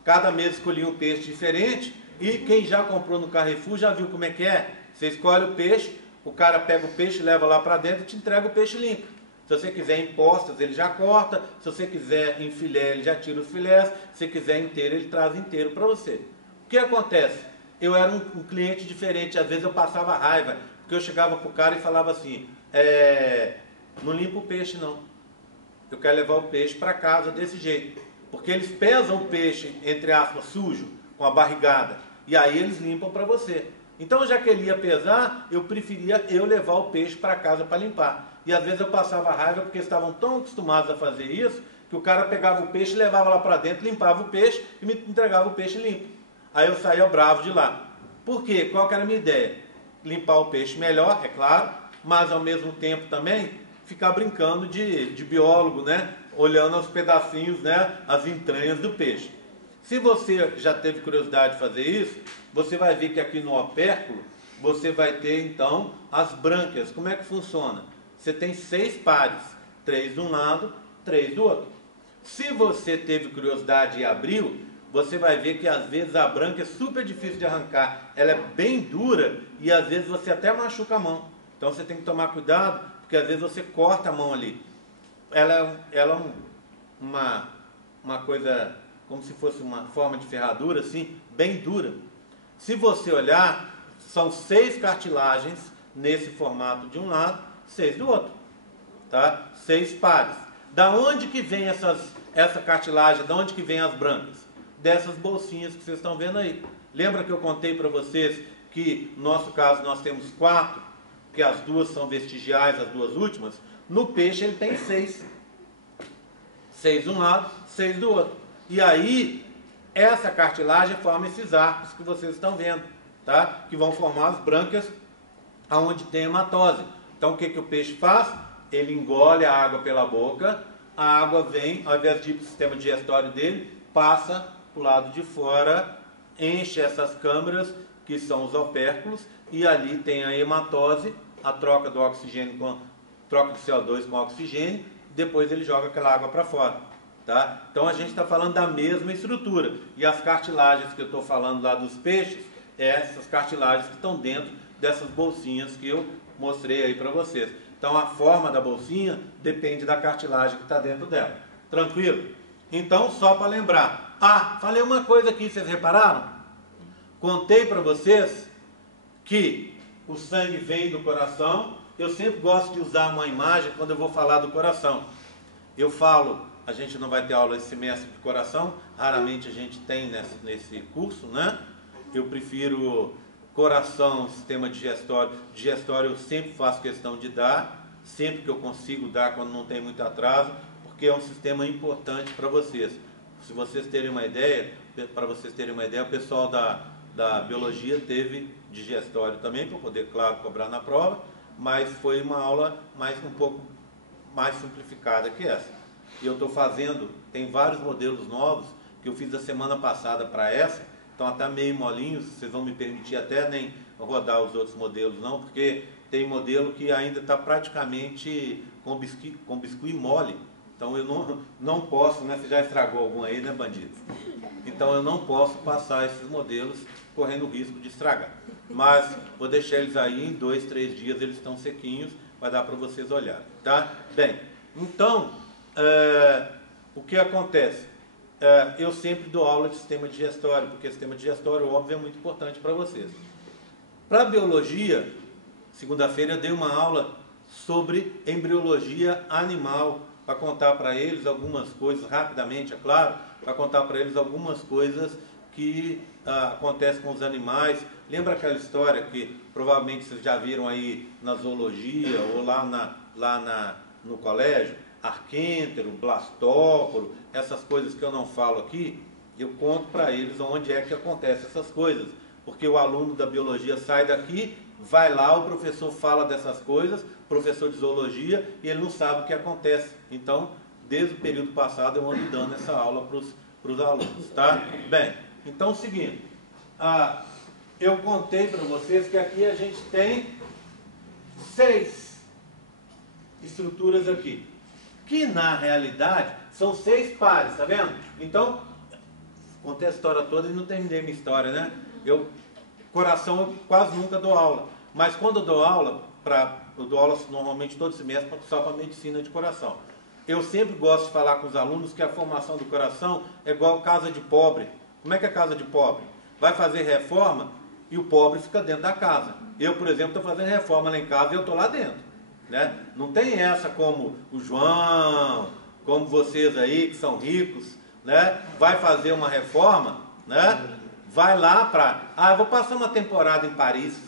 cada mês escolhi um peixe diferente, e quem já comprou no Carrefour já viu como é que é. Você escolhe o peixe, o cara pega o peixe, leva lá para dentro e te entrega o peixe limpo. Se você quiser em postas, ele já corta. Se você quiser em filé, ele já tira os filés. Se você quiser inteiro, ele traz inteiro para você. O que acontece? Eu era um cliente diferente, às vezes eu passava raiva, porque eu chegava para o cara e falava assim, não limpa o peixe não. Eu quero levar o peixe para casa desse jeito. Porque eles pesam o peixe, entre aspas, sujo, com a barrigada. E aí eles limpam para você. Então, já que ele ia pesar, eu preferia eu levar o peixe para casa para limpar. E às vezes eu passava raiva porque estavam tão acostumados a fazer isso, que o cara pegava o peixe, levava lá para dentro, limpava o peixe e me entregava o peixe limpo. Aí eu saía bravo de lá. Por quê? Qual que era a minha ideia? Limpar o peixe melhor, é claro, mas ao mesmo tempo também ficar brincando de biólogo, né? Olhando os pedacinhos, né? As entranhas do peixe. Se você já teve curiosidade de fazer isso, você vai ver que aqui no opérculo, você vai ter então as brânquias. Como é que funciona? Você tem 6 pares, 3 de um lado, 3 do outro. Se você teve curiosidade e abriu, você vai ver que às vezes a brânquia é super difícil de arrancar. Ela é bem dura e às vezes você até machuca a mão. Então você tem que tomar cuidado, porque às vezes você corta a mão ali. Ela é uma coisa como se fosse uma forma de ferradura, assim, bem dura. Se você olhar, são 6 cartilagens nesse formato de um lado, 6 do outro, tá? 6 pares. Da onde que vem essa cartilagem? Da onde que vem as brânquias? Dessas bolsinhas que vocês estão vendo aí. Lembra que eu contei para vocês que, no nosso caso, nós temos 4, que as 2 são vestigiais, as 2 últimas? No peixe ele tem 6. 6 de um lado, 6 do outro. E aí, essa cartilagem forma esses arcos que vocês estão vendo, tá? Que vão formar as brânquias onde tem hematose. Então, o que o peixe faz? Ele engole a água pela boca, a água vem, ao invés de ir para o sistema digestório dele, passa para o lado de fora, enche essas câmaras, que são os opérculos, e ali tem a hematose, a troca do oxigênio, troca de CO2 com oxigênio, depois ele joga aquela água para fora. Tá? Então a gente está falando da mesma estrutura. E as cartilagens que eu estou falando lá dos peixes, essas cartilagens que estão dentro dessas bolsinhas que eu mostrei aí para vocês. Então a forma da bolsinha depende da cartilagem que está dentro dela. Tranquilo? Então, só para lembrar. Falei uma coisa aqui, vocês repararam? Contei para vocês que o sangue vem do coração. Eu sempre gosto de usar uma imagem quando eu vou falar do coração. Eu falo, a gente não vai ter aula esse semestre de coração, raramente a gente tem nesse curso, né? Eu prefiro coração, sistema digestório. Digestório eu sempre faço questão de dar. sempre que eu consigo dar, quando não tem muito atraso, porque é um sistema importante para vocês. Se vocês terem uma ideia, para vocês terem uma ideia, o pessoal da biologia teve digestório também, para poder, claro, cobrar na prova, mas foi uma aula um pouco mais simplificada que essa. E eu estou fazendo, tem vários modelos novos que eu fiz a semana passada para essa, estão até meio molinhos, vocês vão me permitir até nem rodar os outros modelos não, porque tem modelo que ainda está praticamente com biscuit mole. Então eu não posso, né? Você já estragou algum aí, né, bandido? Então eu não posso passar esses modelos correndo o risco de estragar. Mas vou deixar eles aí, em 2, 3 dias eles estão sequinhos, vai dar para vocês olharem, tá? Bem, então, o que acontece? Eu sempre dou aula de sistema digestório, porque o sistema digestório, óbvio, é muito importante para vocês. Para biologia, segunda-feira eu dei uma aula sobre embriologia animal, para contar para eles algumas coisas, rapidamente, é claro, para contar para eles algumas coisas que acontecem com os animais. Lembra aquela história que provavelmente vocês já viram aí na zoologia ou lá no colégio? Arquêntero, blastóporo, essas coisas que eu não falo aqui, eu conto para eles onde é que acontecem essas coisas. Porque o aluno da biologia sai daqui, vai lá, o professor fala dessas coisas, professor de zoologia, e ele não sabe o que acontece. Então, desde o período passado, eu ando dando essa aula para os alunos, tá? Bem, então, seguindo, eu contei para vocês que aqui a gente tem 6 estruturas aqui, que na realidade são 6 pares, tá vendo? Então, contei a história toda e não terminei minha história, né? Coração eu quase nunca dou aula, mas quando eu dou aula, eu dou aula normalmente todo semestre só para medicina de coração. Eu sempre gosto de falar com os alunos que a formação do coração é igual casa de pobre. Como é que é casa de pobre? Vai fazer reforma e o pobre fica dentro da casa. Eu, por exemplo, estou fazendo reforma lá em casa e eu estou lá dentro, né? Não tem essa como o João, como vocês aí que são ricos, né? Vai fazer uma reforma, né? Vai lá eu vou passar uma temporada em Paris.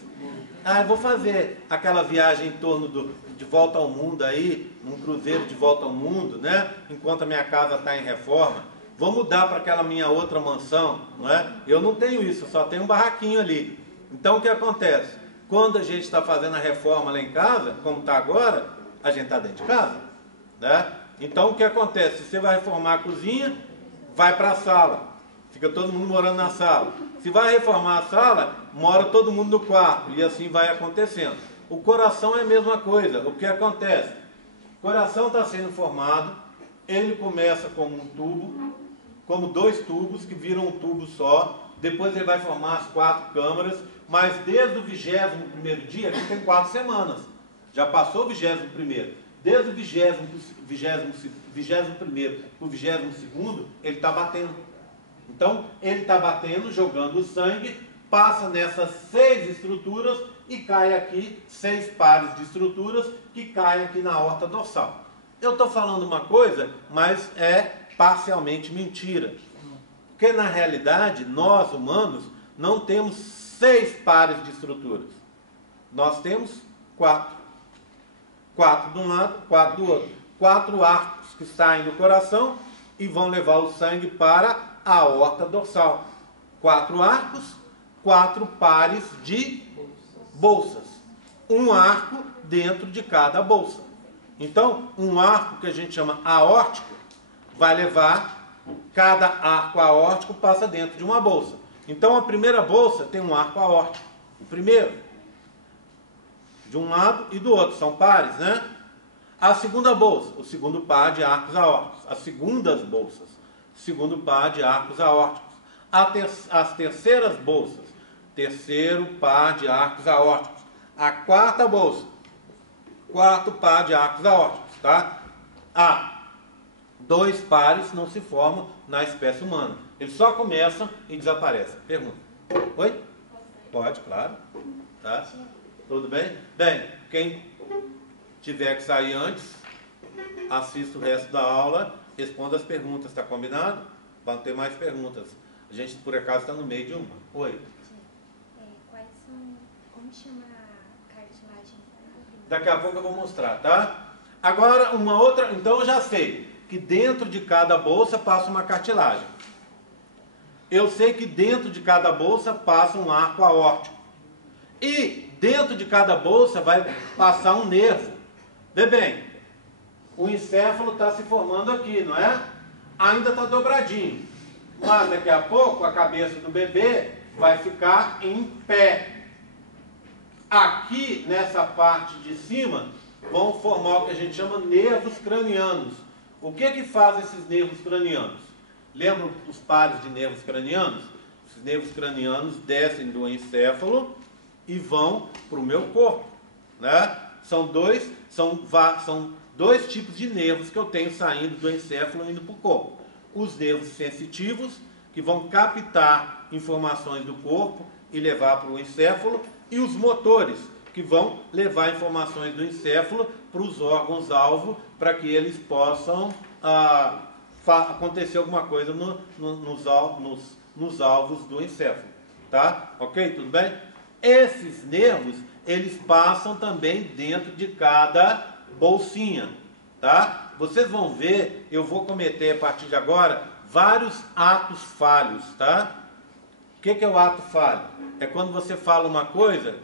Eu vou fazer aquela viagem em torno de volta ao mundo aí, um cruzeiro de volta ao mundo, né? Enquanto a minha casa está em reforma. Vou mudar para aquela minha outra mansão, não é? Eu não tenho isso, eu só tenho um barraquinho ali. Então o que acontece? Quando a gente está fazendo a reforma lá em casa, como está agora, a gente está dentro de casa, né? Então o que acontece? Se você vai reformar a cozinha, vai para a sala. Fica todo mundo morando na sala. Se vai reformar a sala, mora todo mundo no quarto. E assim vai acontecendo. O coração é a mesma coisa. O que acontece? O coração está sendo formado. Ele começa como um tubo, como 2 tubos que viram um tubo só. Depois ele vai formar as 4 câmaras. Mas desde o 21º dia, aqui tem 4 semanas. Já passou o 21º. Desde o 21º para o 22º, ele está batendo. Então, ele está batendo, jogando o sangue, passa nessas 6 estruturas e cai aqui 6 pares de estruturas que caem aqui na aorta dorsal. Eu estou falando uma coisa, mas é parcialmente mentira. Porque na realidade, nós humanos não temos 6 pares de estruturas. Nós temos 4. 4 de um lado, 4 do outro. 4 arcos que saem do coração e vão levar o sangue para a aorta dorsal. 4 arcos, 4 pares de bolsas. Um arco dentro de cada bolsa. Então, um arco que a gente chama aórtico vai levar, cada arco aórtico passa dentro de uma bolsa. Então, a primeira bolsa tem um arco aórtico. O primeiro, de um lado e do outro, são pares, né? A segunda bolsa, o segundo par de arcos aórticos. As segundas bolsas, segundo par de arcos aórticos. As terceiras bolsas, terceiro par de arcos aórticos. A quarta bolsa, quarto par de arcos aórticos, tá? 2 pares não se formam na espécie humana. Eles só começam e desaparecem. Pergunta. Oi? Pode, claro. Tá? Tudo bem? Bem, quem tiver que sair antes, assista o resto da aula, responda as perguntas, tá combinado? Vão ter mais perguntas. A gente, por acaso, está no meio de uma. Oi? Quais são... Como chama a cartilagem Daqui a pouco eu vou mostrar, tá? Agora, uma outra... Então, eu já sei que dentro de cada bolsa passa uma cartilagem. Eu sei que dentro de cada bolsa passa um arco aórtico. E dentro de cada bolsa vai passar um nervo. Vê bem, o encéfalo está se formando aqui, não é? Ainda está dobradinho. Mas daqui a pouco a cabeça do bebê vai ficar em pé. Aqui, nessa parte de cima, vão formar o que a gente chama nervos cranianos. O que faz esses nervos cranianos? Lembram os pares de nervos cranianos? Esses nervos cranianos descem do encéfalo e vão para o meu corpo, né? São dois tipos de nervos que eu tenho saindo do encéfalo e indo para o corpo. Os nervos sensitivos, que vão captar informações do corpo e levar para o encéfalo, e os motores, que vão levar informações do encéfalo para os órgãos-alvo, para que eles possam acontecer alguma coisa nos alvos do encéfalo. Tá? Ok? Tudo bem? Esses nervos, eles passam também dentro de cada bolsinha. Tá? Vocês vão ver, eu vou cometer a partir de agora vários atos falhos. Tá? O que é o ato falho? É quando você fala uma coisa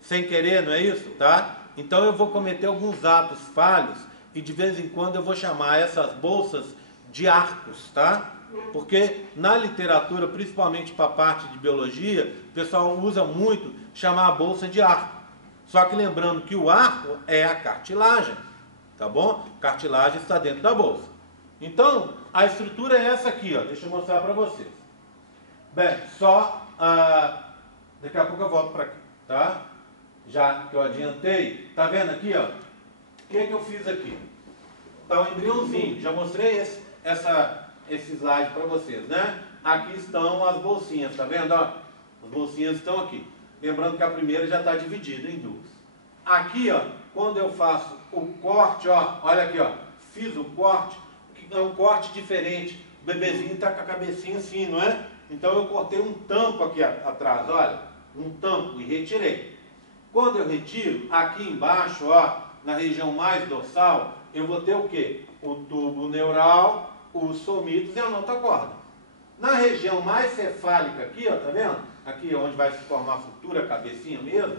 sem querer, não é isso? Tá? Então eu vou cometer alguns atos falhos e de vez em quando eu vou chamar essas bolsas de arcos, tá? Porque na literatura, principalmente para a parte de biologia, o pessoal usa muito chamar a bolsa de arco. Só que lembrando que o arco é a cartilagem, tá bom? Cartilagem está dentro da bolsa. Então, a estrutura é essa aqui, ó. Deixa eu mostrar para vocês. Bem, daqui a pouco eu volto para aqui, tá? Já que eu adiantei, tá vendo aqui, ó? O que eu fiz aqui? Tá um embriãozinho, já mostrei esse slide para vocês, né? Aqui estão as bolsinhas, tá vendo, ó? As bolsinhas estão aqui. Lembrando que a primeira já está dividida em duas. Aqui, ó, quando eu faço o corte, ó, olha aqui, ó, fiz o corte, é um corte diferente. O bebezinho está com a cabecinha assim, não é? Então eu cortei um tampo aqui atrás, olha, um tampo e retirei. Quando eu retiro, aqui embaixo, ó, na região mais dorsal, eu vou ter o quê? O tubo neural, os somitos e a notocorda. Na região mais cefálica aqui, ó, tá vendo? Aqui onde vai se formar a futura cabecinha mesmo,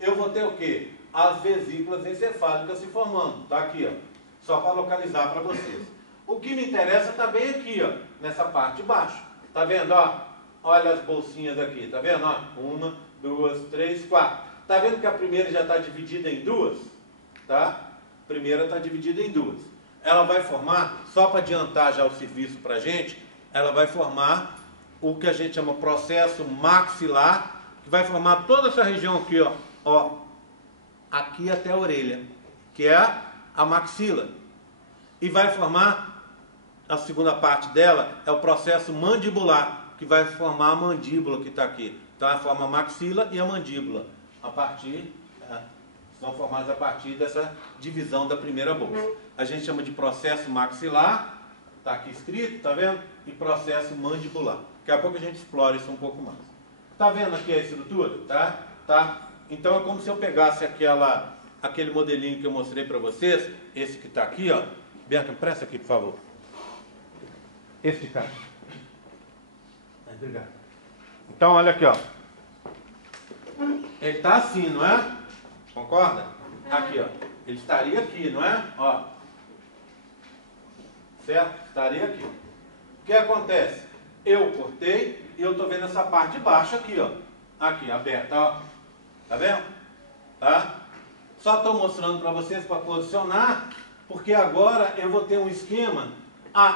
eu vou ter o quê? As vesículas encefálicas se formando, tá aqui, ó. Só para localizar para vocês. O que me interessa tá bem aqui, ó, nessa parte de baixo. Tá vendo, ó? Olha as bolsinhas aqui, tá vendo, ó? 1, 2, 3, 4. Tá vendo que a primeira já está dividida em duas? Tá? A primeira está dividida em duas. Ela vai formar, só para adiantar já o serviço para a gente, ela vai formar o que a gente chama processo maxilar, que vai formar toda essa região aqui, ó, aqui até a orelha, que é a maxila. E vai formar, a segunda parte dela, é o processo mandibular, que vai formar a mandíbula que está aqui. Então ela forma a maxila e a mandíbula. São formadas a partir dessa divisão da primeira bolsa. A gente chama de processo maxilar, está aqui escrito, tá vendo? E processo mandibular. Daqui a pouco a gente explora isso um pouco mais. Tá vendo aqui a estrutura? Tá? Então é como se eu pegasse aquele modelinho que eu mostrei para vocês, esse que está aqui, ó. Bianca, presta aqui, por favor. Esse de cá. Obrigado. Então olha aqui, ó. Ele está assim, não é? Concorda? Aqui, ó. Ele estaria aqui, não é? Ó. Certo? Estaria aqui. O que acontece? Eu cortei e eu estou vendo essa parte de baixo aqui, ó. Aqui, aberta, ó. Tá vendo? Tá? Só estou mostrando para vocês para posicionar, porque agora eu vou ter um esquema.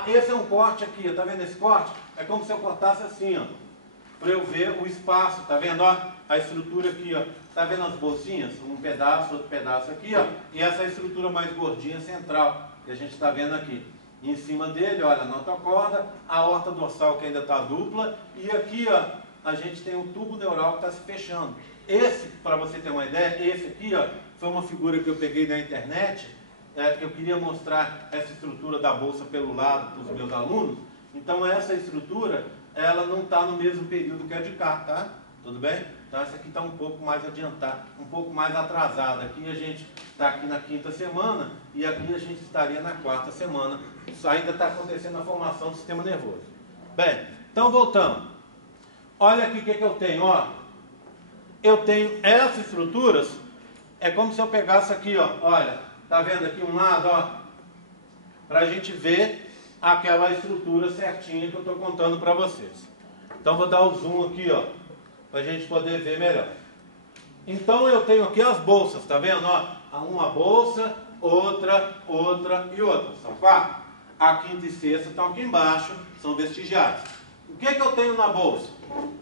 Esse é um corte aqui, ó. Tá vendo esse corte? É como se eu cortasse assim, ó. Para eu ver o espaço, tá vendo, ó? A estrutura aqui, ó. Tá vendo as bolsinhas? Um pedaço, outro pedaço aqui, ó. E essa é a estrutura mais gordinha central, que a gente está vendo aqui. E em cima dele, olha, a notocorda, a aorta dorsal que ainda está dupla. E aqui, ó, a gente tem um tubo neural que está se fechando. Esse, para você ter uma ideia, esse aqui, ó, foi uma figura que eu peguei na internet. Eu queria mostrar essa estrutura da bolsa pelo lado para os meus alunos. Então essa estrutura, ela não está no mesmo período que a de cá, tá? Tudo bem? Então essa aqui está um pouco mais adiantada, um pouco mais atrasada. Aqui a gente está aqui na 5ª semana e aqui a gente estaria na 4ª semana. Isso ainda está acontecendo a formação do sistema nervoso. Bem, então voltando. Olha aqui o que eu tenho, ó. Eu tenho essas estruturas, é como se eu pegasse aqui, ó. Olha, tá vendo aqui um lado, ó. Para a gente ver aquela estrutura certinha que eu estou contando para vocês. Então vou dar o zoom aqui, ó, para a gente poder ver melhor. Então eu tenho aqui as bolsas, tá vendo? Ó, uma bolsa, outra e outra. São 4. A 5ª e 6ª estão aqui embaixo, são vestigiais. O que eu tenho na bolsa?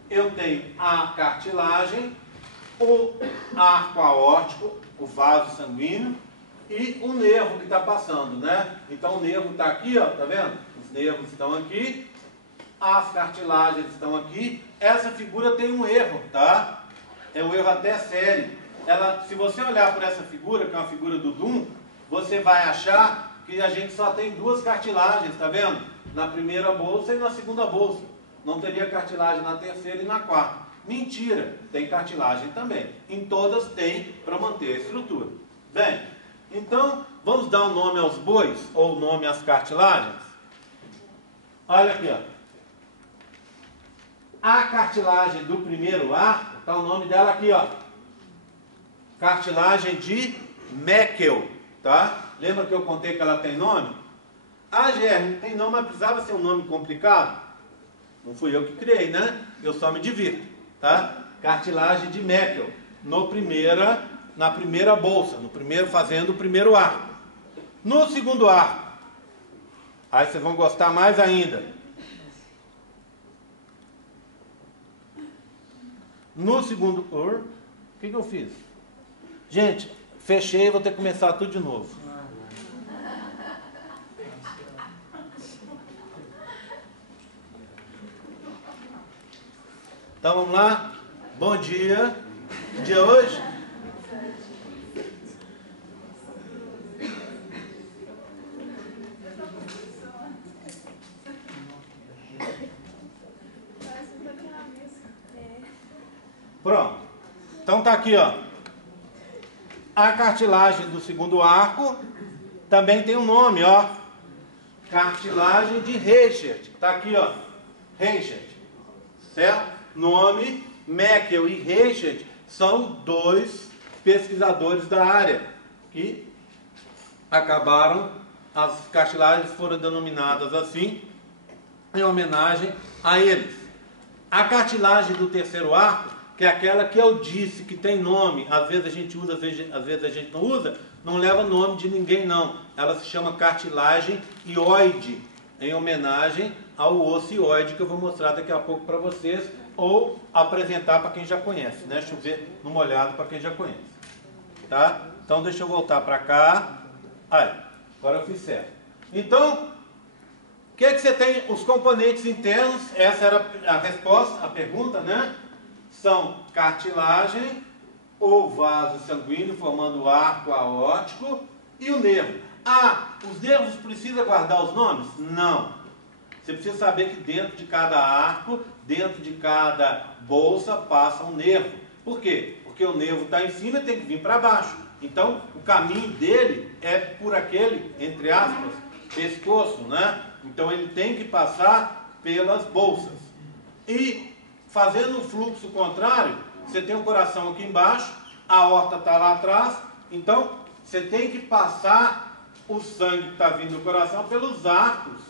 Eu tenho a cartilagem, o arco aórtico, o vaso sanguíneo e o nervo que está passando, né? Então o nervo está aqui, ó, tá vendo? Os nervos estão aqui. As cartilagens estão aqui. Essa figura tem um erro, tá? É um erro até sério. Se você olhar por essa figura, que é uma figura do Dum, você vai achar que a gente só tem 2 cartilagens, tá vendo? Na primeira bolsa e na segunda bolsa. Não teria cartilagem na terceira e na 4ª. Mentira, tem cartilagem também. Em todas tem para manter a estrutura. Bem, então vamos dar o nome aos bois, ou o nome às cartilagens. Olha aqui, ó. A cartilagem do primeiro arco, está o nome dela aqui, ó. Cartilagem de Meckel, tá? Lembra que eu contei que ela tem nome? A germe tem nome, mas precisava ser um nome complicado. Não fui eu que criei, né? Eu só me divirto, tá? Cartilagem de Meckel, na primeira bolsa, fazendo o primeiro arco. No segundo arco, aí vocês vão gostar mais ainda. No segundo... O que eu fiz? Gente, fechei e vou ter que começar tudo de novo. Então vamos lá? Bom dia. Dia hoje? Pronto. Então tá aqui, ó. A cartilagem do segundo arco também tem um nome, ó. Cartilagem de Reichert. Tá aqui, ó. Reichert. Certo? Nome Meckel e Reichert são 2 pesquisadores da área que acabaram, as cartilagens foram denominadas assim em homenagem a eles. A cartilagem do terceiro arco, que é aquela que eu disse que tem nome, às vezes a gente usa, às vezes a gente não usa, não leva nome de ninguém não. Ela se chama cartilagem ióide, em homenagem ao osso ióide, que eu vou mostrar daqui a pouco para vocês, ou apresentar para quem já conhece, né? Chover no molhado para quem já conhece. Tá? Então deixa eu voltar para cá. Aí, agora eu fiz certo. Então, o que você tem? Os componentes internos, essa era a resposta, a pergunta, né? São cartilagem, o vaso sanguíneo formando o arco aórtico e o nervo. Ah, os nervos precisam guardar os nomes? Não. Você precisa saber que dentro de cada arco, dentro de cada bolsa, passa um nervo. Por quê? Porque o nervo está em cima e tem que vir para baixo. Então, o caminho dele é por aquele, entre aspas, pescoço, né? Então, ele tem que passar pelas bolsas. E, fazendo um fluxo contrário, você tem o coração aqui embaixo, a aorta está lá atrás. Então, você tem que passar o sangue que está vindo do coração pelos arcos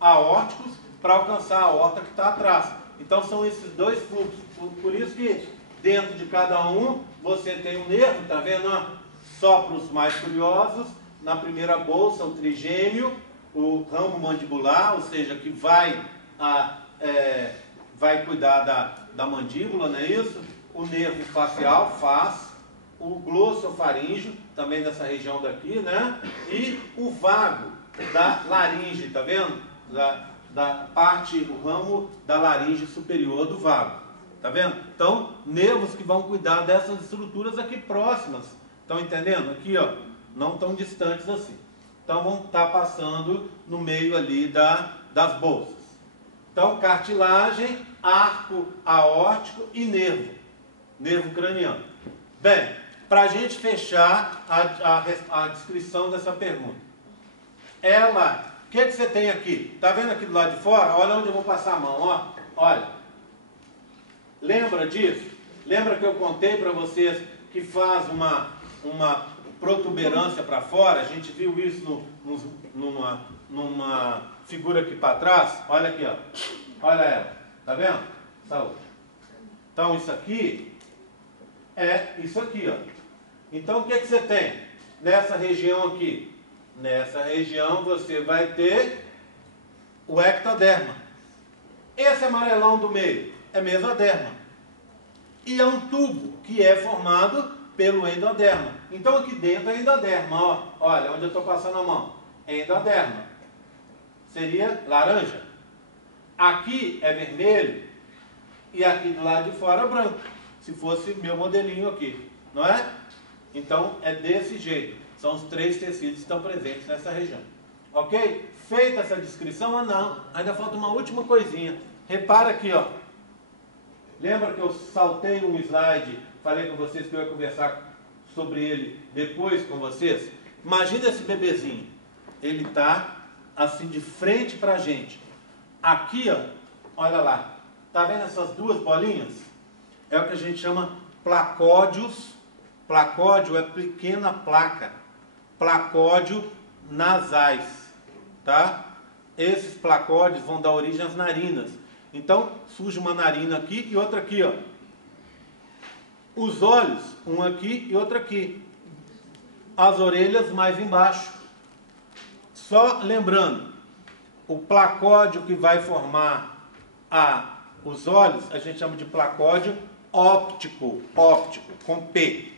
aórticos para alcançar a aorta que está atrás. Então são esses 2 fluxos. Por isso que dentro de cada um você tem um nervo, tá vendo? Só para os mais curiosos, na primeira bolsa o trigêmeo, o ramo mandibular, ou seja, que vai cuidar da mandíbula, não é isso? O nervo facial, face, o glossofaríngeo, também dessa região daqui, né? E o vago da laringe, tá vendo? Da parte, o ramo da laringe superior do vago. Tá vendo? Então, nervos que vão cuidar dessas estruturas aqui próximas. Estão entendendo? Aqui, ó, não tão distantes assim. Então, vão estar passando no meio ali das bolsas. Então, cartilagem, arco aórtico e nervo craniano. Bem, para a gente fechar a descrição dessa pergunta. O que você tem aqui? Está vendo aqui do lado de fora? Olha onde eu vou passar a mão, ó. Olha. Lembra disso? Lembra que eu contei para vocês que faz uma protuberância para fora? A gente viu isso numa figura aqui para trás. Olha aqui, ó. Olha ela. Tá vendo? Saúde. Então, isso aqui é isso aqui, ó. Então, o que você tem nessa região aqui? Nessa região você vai ter o ectoderma. Esse amarelão do meio é mesoderma. E é um tubo que é formado pelo endoderma. Então aqui dentro é endoderma, ó. Olha onde eu estou passando a mão. Endoderma. Seria laranja. Aqui é vermelho e aqui do lado de fora branco. Se fosse meu modelinho aqui, não é? Então é desse jeito. São os 3 tecidos que estão presentes nessa região. Ok? Feita essa descrição, não. Ainda falta uma última coisinha. Repara aqui, ó. Lembra que eu saltei um slide, falei com vocês que eu ia conversar sobre ele depois com vocês? Imagina esse bebezinho. Ele está assim de frente para a gente. Aqui, ó, olha lá. Tá vendo essas 2 bolinhas? É o que a gente chama placódios. Placódio é pequena placa. Placódio nasais, tá? Esses placódios vão dar origem às narinas. Então, surge uma narina aqui e outra aqui, ó. Os olhos, um aqui e outro aqui. As orelhas mais embaixo. Só lembrando, o placódio que vai formar os olhos, a gente chama de placódio óptico, com P.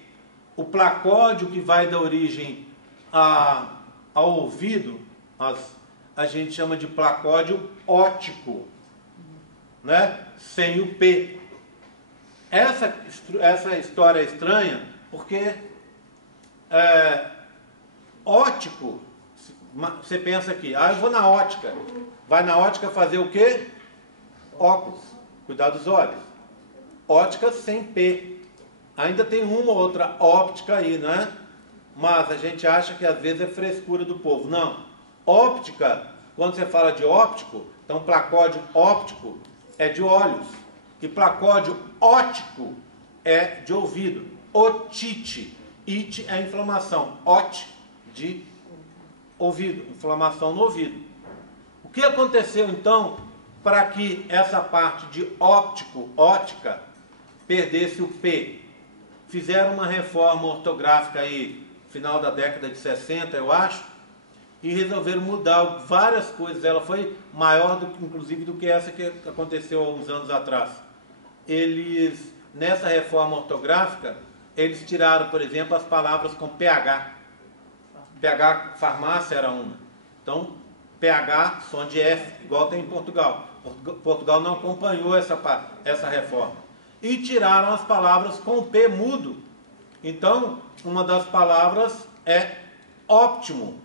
O placódio que vai dar origem ao ouvido, a gente chama de placódio óptico, né? Sem o P. Essa história é estranha porque óptico, você pensa aqui, eu vou na ótica. Vai na ótica fazer o quê? Óculos, cuidar dos olhos. Ótica sem P. Ainda tem uma ou outra óptica aí, não é? Mas a gente acha que às vezes é frescura do povo. Não. Óptica, quando você fala de óptico, então placódio óptico é de olhos. E placódio óptico é de ouvido. Otite. Ite é inflamação. Ot, de ouvido. Inflamação no ouvido. O que aconteceu então para que essa parte de óptico, ótica, perdesse o P? Fizeram uma reforma ortográfica aí, final da década de 60, eu acho, e resolveram mudar várias coisas. Ela foi maior, inclusive, do que essa que aconteceu há uns anos atrás. Eles, nessa reforma ortográfica, eles tiraram, por exemplo, as palavras com PH. PH, farmácia era uma. Então, PH, som de F, igual tem em Portugal. Portugal não acompanhou essa reforma. E tiraram as palavras com P mudo. Então, uma das palavras é óptimo.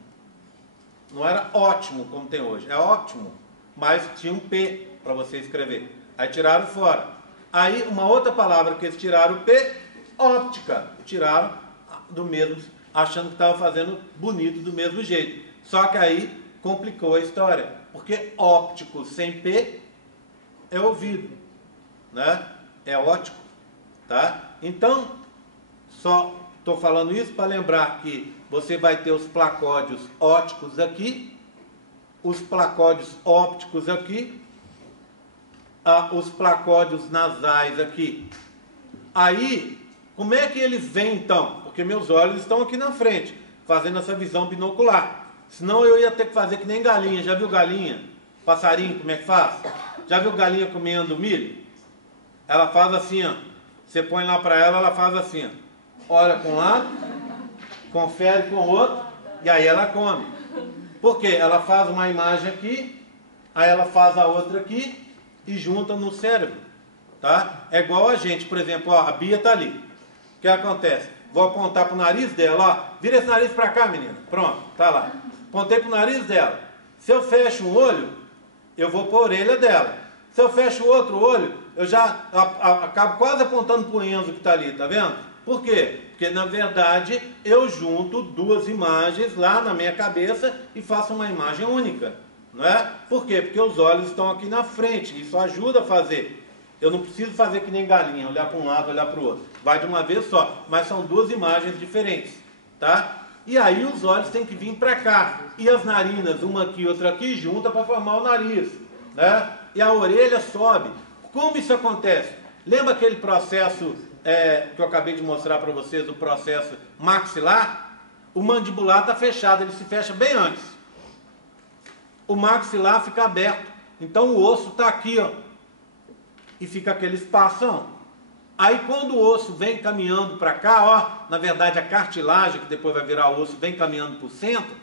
Não era ótimo como tem hoje, é óptimo. Mas tinha um P para você escrever. Aí tiraram fora. Aí uma outra palavra que eles tiraram o P, óptica. Tiraram do mesmo, achando que estava fazendo bonito do mesmo jeito. Só que aí complicou a história. Porque óptico sem P é ouvido, né? É ótico, tá? Então, só estou falando isso para lembrar que você vai ter os placódios óticos aqui, os placódios ópticos aqui, os placódios nasais aqui. Aí, como é que eles vêm então? Porque meus olhos estão aqui na frente, fazendo essa visão binocular. Senão eu ia ter que fazer que nem galinha. Já viu galinha? Passarinho, como é que faz? Já viu galinha comendo milho? Ela faz assim, ó. Você põe lá para ela, ela faz assim, ó. Olha com um lado, confere com o outro, e aí ela come. Por quê? Ela faz uma imagem aqui, aí ela faz a outra aqui, e junta no cérebro. Tá? É igual a gente, por exemplo, ó, a Bia está ali. O que acontece? Vou apontar para o nariz dela, ó. Vira esse nariz para cá, menina. Pronto, tá lá. Apontei para o nariz dela. Se eu fecho um olho, eu vou para a orelha dela. Se eu fecho o outro olho, eu já acabo quase apontando para o Enzo que está ali, tá vendo? Por quê? Porque, na verdade, eu junto duas imagens lá na minha cabeça e faço uma imagem única, não é? Por quê? Porque os olhos estão aqui na frente, isso ajuda a fazer. Eu não preciso fazer que nem galinha, olhar para um lado, olhar para o outro. Vai de uma vez só, mas são duas imagens diferentes, tá? E aí os olhos têm que vir para cá. E as narinas, uma aqui, outra aqui, junta para formar o nariz, né? E a orelha sobe. Como isso acontece? Lembra aquele processo que eu acabei de mostrar para vocês, o processo maxilar? O mandibular está fechado, ele se fecha bem antes. O maxilar fica aberto. Então o osso está aqui, ó. E fica aquele espação. Aí quando o osso vem caminhando para cá, ó, na verdade a cartilagem, que depois vai virar osso, vem caminhando para o centro.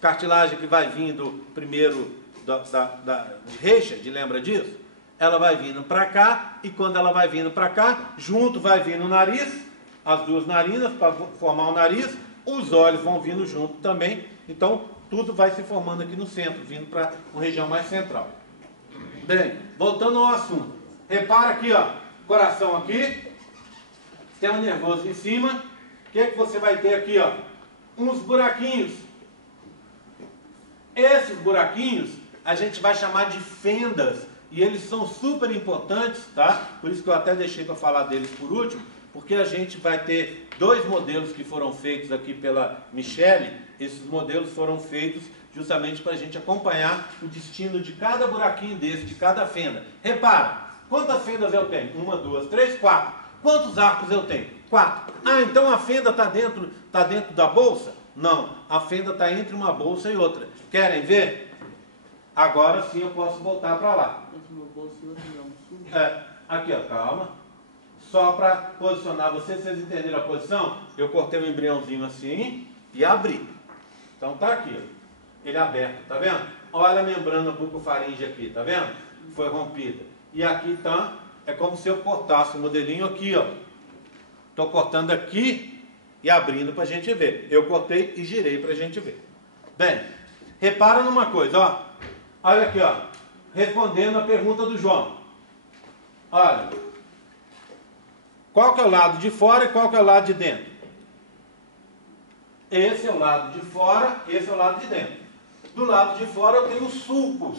Cartilagem que vai vindo primeiro de Reichard, lembra disso? Ela vai vindo para cá, e quando ela vai vindo para cá, junto vai vindo o nariz, as duas narinas para formar o nariz, os olhos vão vindo junto também, então tudo vai se formando aqui no centro, vindo para uma região mais central. Bem, voltando ao assunto, repara aqui, ó, coração aqui, sistema nervoso em cima, o que é que você vai ter aqui, ó? Uns buraquinhos. Esses buraquinhos a gente vai chamar de fendas, e eles são super importantes, tá? Por isso que eu até deixei para falar deles por último, porque a gente vai ter dois modelos que foram feitos aqui pela Michele. Esses modelos foram feitos justamente para a gente acompanhar o destino de cada buraquinho desse, de cada fenda. Repara, quantas fendas eu tenho? 1, 2, 3, 4. Quantos arcos eu tenho? 4. Ah, então a fenda está dentro da bolsa? Não, a fenda está entre uma bolsa e outra. Querem ver? Agora sim eu posso voltar para lá. Aqui, ó, calma. Só para posicionar vocês entenderam a posição, eu cortei o embriãozinho assim e abri. Então tá aqui, ó. Ele aberto, tá vendo? Olha a membrana bucofaríngea aqui, tá vendo? Foi rompida. E aqui tá, é como se eu cortasse o modelinho aqui, ó. Estou cortando aqui e abrindo para a gente ver. Eu cortei e girei para a gente ver. Bem, repara numa coisa, ó. Olha aqui, ó. Respondendo a pergunta do João. Olha. Qual que é o lado de fora e qual que é o lado de dentro? Esse é o lado de fora, esse é o lado de dentro. Do lado de fora eu tenho sulcos.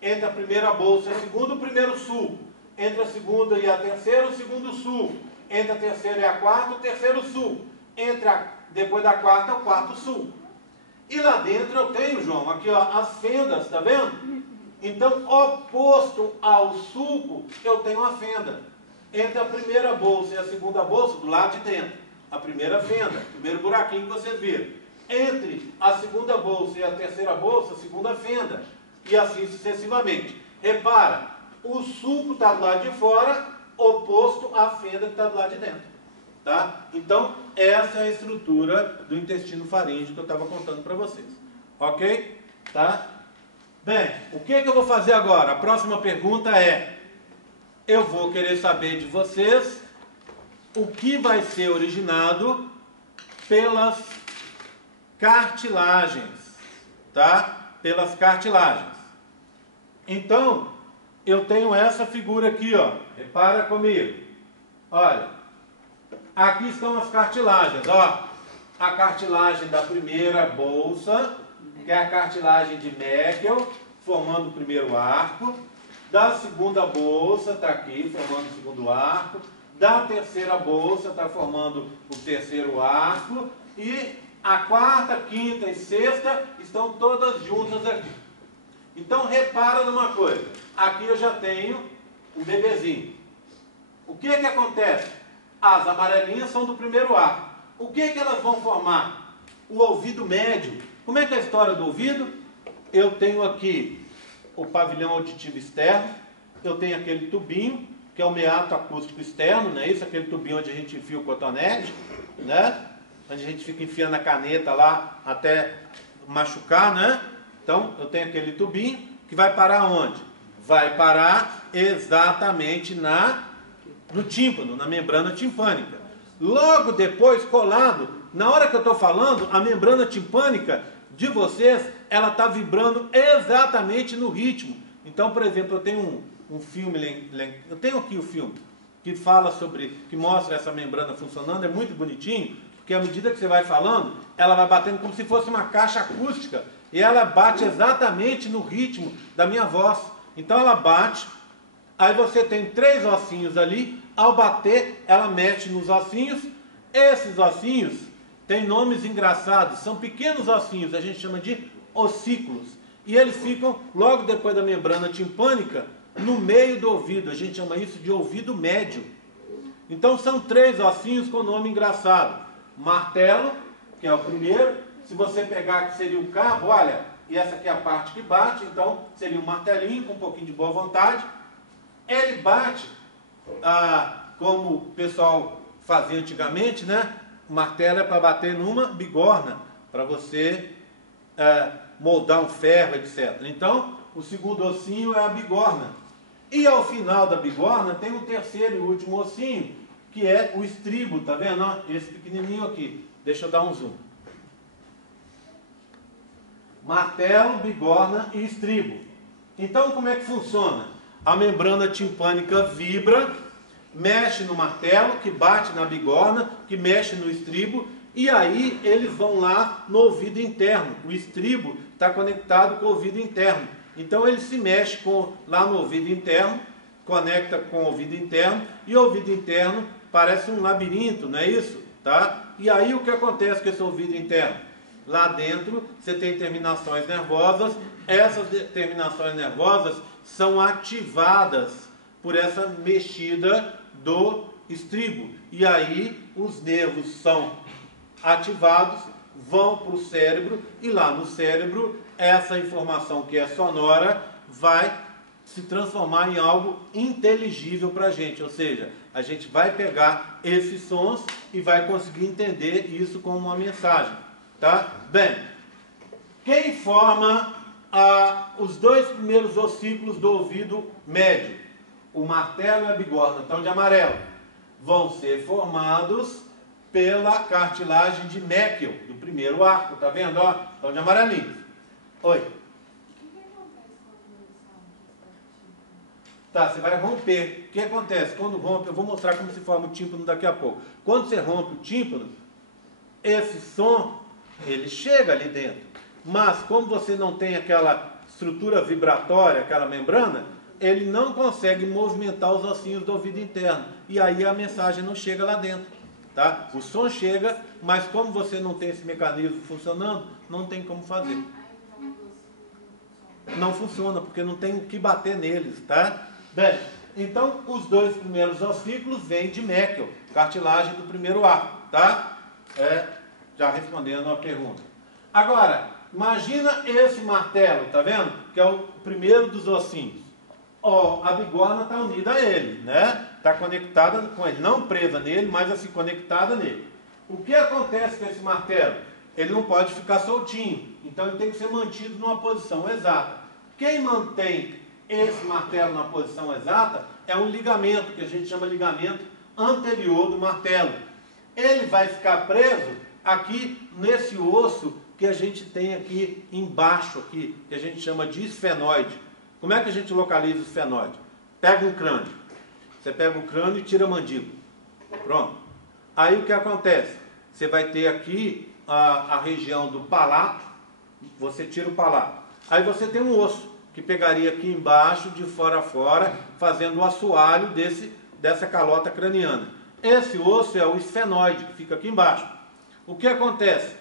Entre a primeira bolsa e a segunda, o primeiro sulco. Entre a segunda e a terceira, o segundo sulco. Entre a terceira e a quarta, o terceiro sulco. Depois da quarta, o quarto sulco. E lá dentro eu tenho, João, aqui ó, as fendas, tá vendo? Então, oposto ao sulco, eu tenho a fenda. Entre a primeira bolsa e a segunda bolsa, do lado de dentro. A primeira fenda, o primeiro buraquinho que vocês viram. Entre a segunda bolsa e a terceira bolsa, a segunda fenda. E assim sucessivamente. Repara, o sulco está do lado de fora, oposto à fenda que está do lado de dentro. Tá? Então, essa é a estrutura do intestino faríngeo que eu estava contando para vocês. Ok? Tá? Bem, o que eu vou fazer agora? A próxima pergunta é: eu vou querer saber de vocês o que vai ser originado pelas cartilagens, tá? Pelas cartilagens. Então, eu tenho essa figura aqui, ó. Repara comigo. Olha, aqui estão as cartilagens, ó. A cartilagem da primeira bolsa, que é a cartilagem de Meckel, formando o primeiro arco. Da segunda bolsa, está aqui, formando o segundo arco. Da terceira bolsa, está formando o terceiro arco. E a quarta, quinta e sexta estão todas juntas aqui. Então, repara numa coisa. Aqui eu já tenho um bebezinho. O que acontece? As amarelinhas são do primeiro arco. O que elas vão formar? O ouvido médio. Como é que é a história do ouvido? Eu tenho aqui o pavilhão auditivo externo. Eu tenho aquele tubinho, que é o meato acústico externo, não é isso? Aquele tubinho onde a gente enfia o cotonete, né? Onde a gente fica enfiando a caneta lá até machucar, né? Então, eu tenho aquele tubinho que vai parar onde? Vai parar exatamente no tímpano, na membrana timpânica. Logo depois, colado, na hora que eu estou falando, a membrana timpânica de vocês, ela está vibrando exatamente no ritmo Então, por exemplo, eu tenho um filme, eu tenho aqui o filme, que fala sobre, que mostra essa membrana funcionando, é muito bonitinho, porque à medida que você vai falando, ela vai batendo como se fosse uma caixa acústica, e ela bate exatamente no ritmo da minha voz. Então ela bate, aí você tem 3 ossinhos ali, ao bater, ela mexe nos ossinhos. Esses ossinhos têm nomes engraçados, são pequenos ossinhos, a gente chama de ossículos. E eles ficam logo depois da membrana timpânica, no meio do ouvido, a gente chama isso de ouvido médio. Então são 3 ossinhos com nome engraçado. Martelo, que é o primeiro, se você pegar que seria o cabo, olha, e essa aqui é a parte que bate, então seria um martelinho com um pouquinho de boa vontade. Ele bate, como o pessoal fazia antigamente, né? O martelo é para bater numa bigorna, para você moldar um ferro, etc. Então, o segundo ossinho é a bigorna. E ao final da bigorna tem o terceiro e último ossinho, que é o estribo, tá vendo? Esse pequenininho aqui. Deixa eu dar um zoom. Martelo, bigorna e estribo. Então, como é que funciona? A membrana timpânica vibra, mexe no martelo, que bate na bigorna, que mexe no estribo, e aí eles vão lá no ouvido interno. O estribo está conectado com o ouvido interno. Então ele se mexe lá no ouvido interno, conecta com o ouvido interno, e o ouvido interno parece um labirinto, não é isso? Tá? E aí o que acontece com esse ouvido interno? Lá dentro você tem terminações nervosas, essas terminações nervosas são ativadas por essa mexida do estribo. E aí os nervos são ativados, vão para o cérebro, e lá no cérebro essa informação que é sonora vai se transformar em algo inteligível para a gente, ou seja, a gente vai pegar esses sons e vai conseguir entender isso como uma mensagem, tá? Bem, quem forma os 2 primeiros ossículos do ouvido médio, o martelo e a bigorna, estão de amarelo, vão ser formados pela cartilagem de Meckel, do primeiro arco, tá vendo? Estão de amarelinho. Oi. O que acontece quando eles falam que Tá, você vai romper. O que acontece? Quando rompe, eu vou mostrar como se forma o tímpano daqui a pouco. Quando você rompe o tímpano, esse som, ele chega ali dentro. Mas como você não tem aquela estrutura vibratória, aquela membrana, ele não consegue movimentar os ossinhos do ouvido interno. E aí a mensagem não chega lá dentro. Tá? O som chega, mas como você não tem esse mecanismo funcionando, não tem como fazer. Não funciona, porque não tem o que bater neles, tá? Bem, então os 2 primeiros ossículos vêm de Meckel, cartilagem do primeiro arco, tá? Já respondendo a pergunta. Agora, imagina esse martelo, tá vendo? Que é o primeiro dos ossinhos. A bigorna está unida a ele, né? Está conectada com ele, não presa nele, mas assim conectada nele. O que acontece com esse martelo? Ele não pode ficar soltinho, então ele tem que ser mantido numa posição exata. Quem mantém esse martelo na posição exata é um ligamento, que a gente chama ligamento anterior do martelo. Ele vai ficar preso aqui nesse osso que a gente tem aqui embaixo, aqui, que a gente chama de esfenoide. Como é que a gente localiza o esfenoide? Pega um crânio. Você pega o crânio e tira a mandíbula. Pronto. Aí o que acontece? Você vai ter aqui a região do palato, você tira o palato. Aí você tem um osso, que pegaria aqui embaixo, de fora a fora, fazendo o assoalho dessa calota craniana. Esse osso é o esfenoide, que fica aqui embaixo. O que acontece?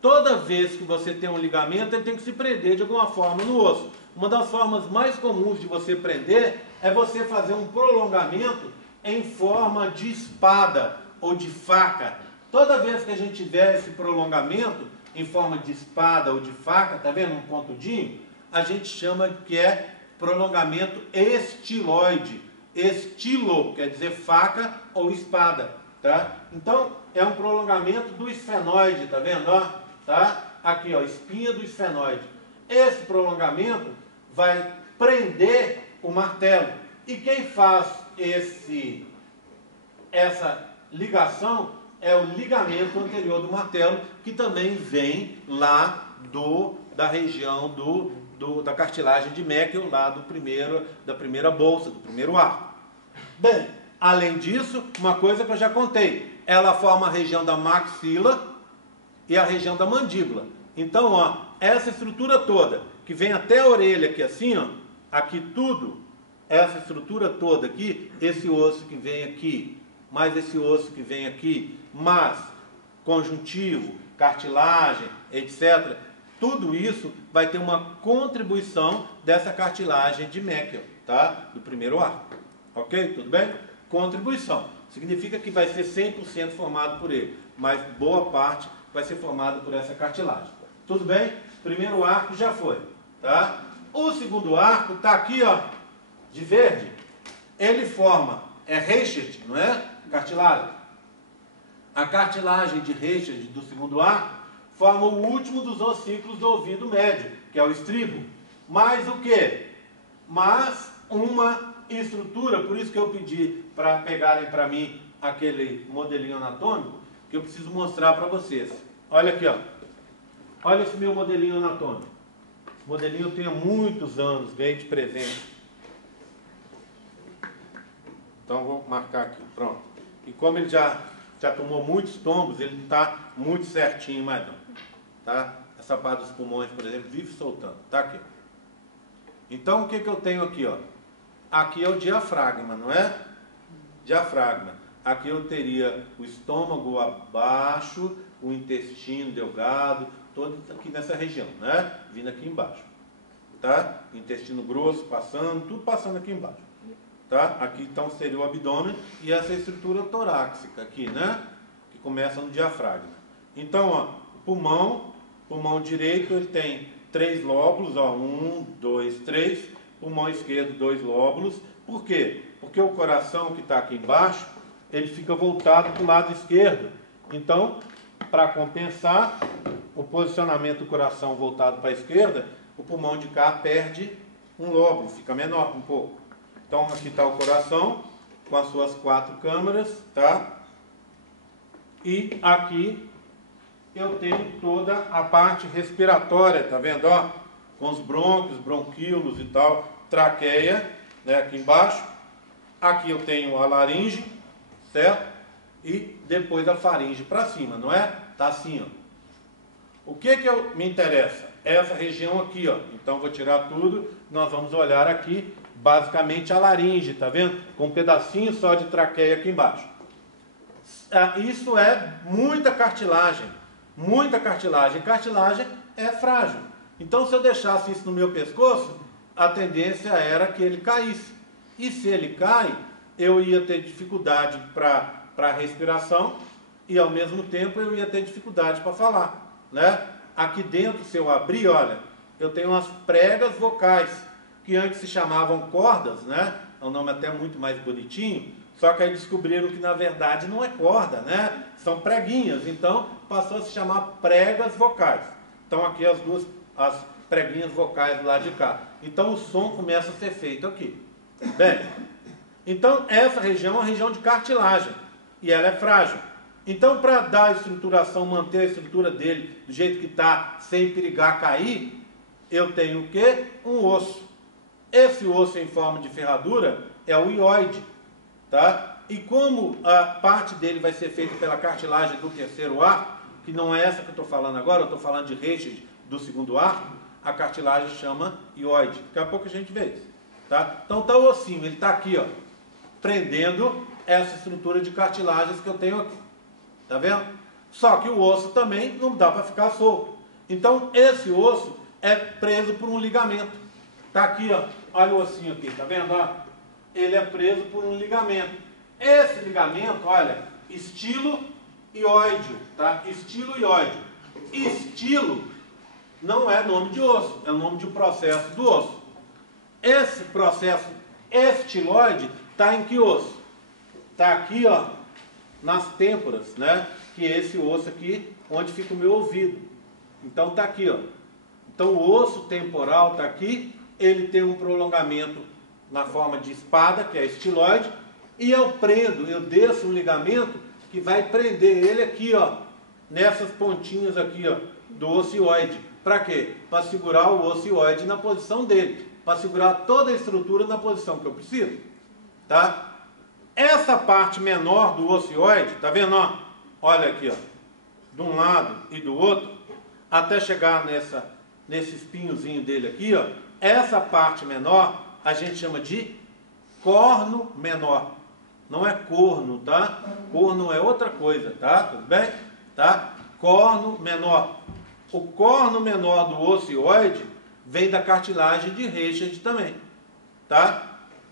Toda vez que você tem um ligamento, ele tem que se prender de alguma forma no osso. Uma das formas mais comuns de você prender é você fazer um prolongamento em forma de espada ou de faca. Toda vez que a gente tiver esse prolongamento em forma de espada ou de faca, tá vendo um pontudinho? A gente chama que é prolongamento estiloide. Estilo quer dizer faca ou espada, tá? Então é um prolongamento do esfenoide, tá vendo? Tá? Aqui, espinha do esfenoide. Esse prolongamento vai prender o martelo. E quem faz essa ligação é o ligamento anterior do martelo, que também vem lá da região do da cartilagem de Meckel, lá da primeira bolsa, do primeiro arco. Bem, além disso, uma coisa que eu já contei, ela forma a região da maxila e a região da mandíbula. Então, ó, essa estrutura toda, que vem até a orelha aqui assim, ó, aqui tudo, essa estrutura toda aqui, esse osso que vem aqui, mais esse osso que vem aqui, mais conjuntivo, cartilagem, etc., tudo isso vai ter uma contribuição dessa cartilagem de Meckel, tá? Do primeiro arco. Ok? Tudo bem? Contribuição. Significa que vai ser 100% formado por ele, mas boa parte vai ser formado por essa cartilagem. Tudo bem? Primeiro arco já foi, tá? O segundo arco está aqui, ó, de verde. Ele forma, é Reichert, não é? Cartilagem. A cartilagem de Reichert do segundo arco forma o último dos ossículos do ouvido médio, que é o estribo. Mais o quê? Mais uma estrutura, por isso que eu pedi para pegarem para mim aquele modelinho anatômico, que eu preciso mostrar para vocês. Olha aqui, ó. Olha esse meu modelinho anatômico. Esse modelinho eu tenho há muitos anos, ganhei de presente. Então vou marcar aqui, pronto. E como ele já tomou muitos tombos, ele não está muito certinho mais não. Tá? Essa parte dos pulmões, por exemplo, vive soltando. Tá aqui. Então o que eu tenho aqui, ó? Aqui é o diafragma, não é? Diafragma. Aqui eu teria o estômago abaixo, o intestino delgado, todo aqui nessa região, né? Vindo aqui embaixo. Tá? Intestino grosso passando, tudo passando aqui embaixo. Tá? Aqui então seria o abdômen e essa estrutura torácica aqui, né? Que começa no diafragma. Então, ó, pulmão direito, ele tem 3 lóbulos, ó, 1, 2, 3. Pulmão esquerdo, 2 lóbulos. Por quê? Porque o coração que está aqui embaixo, ele fica voltado para o lado esquerdo. Então, para compensar o posicionamento do coração voltado para a esquerda, o pulmão de cá perde um lóbulo, fica menor um pouco. Então, aqui está o coração, com as suas 4 câmaras, tá? E aqui eu tenho toda a parte respiratória, tá vendo, ó? Com os brônquios, bronquíolos e tal, traqueia, né, aqui embaixo. Aqui eu tenho a laringe, certo? E depois a faringe para cima, não é? Tá assim, ó. O que me interessa? Essa região aqui, ó. Então vou tirar tudo, nós vamos olhar aqui, basicamente a laringe, tá vendo? Com um pedacinho só de traqueia aqui embaixo. Isso é muita cartilagem. Muita cartilagem. Cartilagem é frágil. Então, se eu deixasse isso no meu pescoço, a tendência era que ele caísse. E se ele cai, eu ia ter dificuldade para a respiração e, ao mesmo tempo, eu ia ter dificuldade para falar, né? Aqui dentro, se eu abrir, olha, eu tenho umas pregas vocais, que antes se chamavam cordas, né? É um nome até muito mais bonitinho, só que aí descobriram que, na verdade, não é corda, né? São preguinhas, então passou a se chamar pregas vocais. Então, aqui as preguinhas vocais do lado de cá. Então o som começa a ser feito aqui. Bem, então essa região é uma região de cartilagem e ela é frágil. Então, para dar a estruturação, manter a estrutura dele do jeito que está, sem perigar cair, eu tenho o quê? Um osso. Esse osso em forma de ferradura é o ióide, tá? E como a parte dele vai ser feita pela cartilagem do terceiro arco, que não é essa que eu estou falando agora, eu estou falando de Reichert do segundo arco, a cartilagem chama ióide. Daqui a pouco a gente vê isso. Tá? Então está o ossinho, ele está aqui, ó, prendendo essa estrutura de cartilagens que eu tenho aqui. Tá vendo? Só que o osso também não dá para ficar solto. Então esse osso é preso por um ligamento. Está aqui, ó, olha o ossinho aqui, tá vendo? Ó? Ele é preso por um ligamento. Esse ligamento, olha, estilo ióide, tá? Estilo ióide. Estilo não é nome de osso, é o nome de um processo do osso. Esse processo estiloide está em que osso? Está aqui, ó, nas têmporas, né? Que é esse osso aqui, onde fica o meu ouvido. Então está aqui, ó. Então o osso temporal está aqui, ele tem um prolongamento na forma de espada, que é estiloide, e eu prendo, eu desço um ligamento que vai prender ele aqui, ó, nessas pontinhas aqui, ó, do ossioide. Para quê? Para segurar o ocioide na posição dele, para segurar toda a estrutura na posição que eu preciso, tá? Essa parte menor do ocioide, tá vendo, ó? Olha aqui, ó, de um lado e do outro, até chegar nesse espinhozinho dele aqui, ó, essa parte menor a gente chama de corno menor. Não é corno, tá? Corno é outra coisa, tá? Tudo bem? Tá? Corno menor. O corno menor do ocioide vem da cartilagem de Reichard também, tá?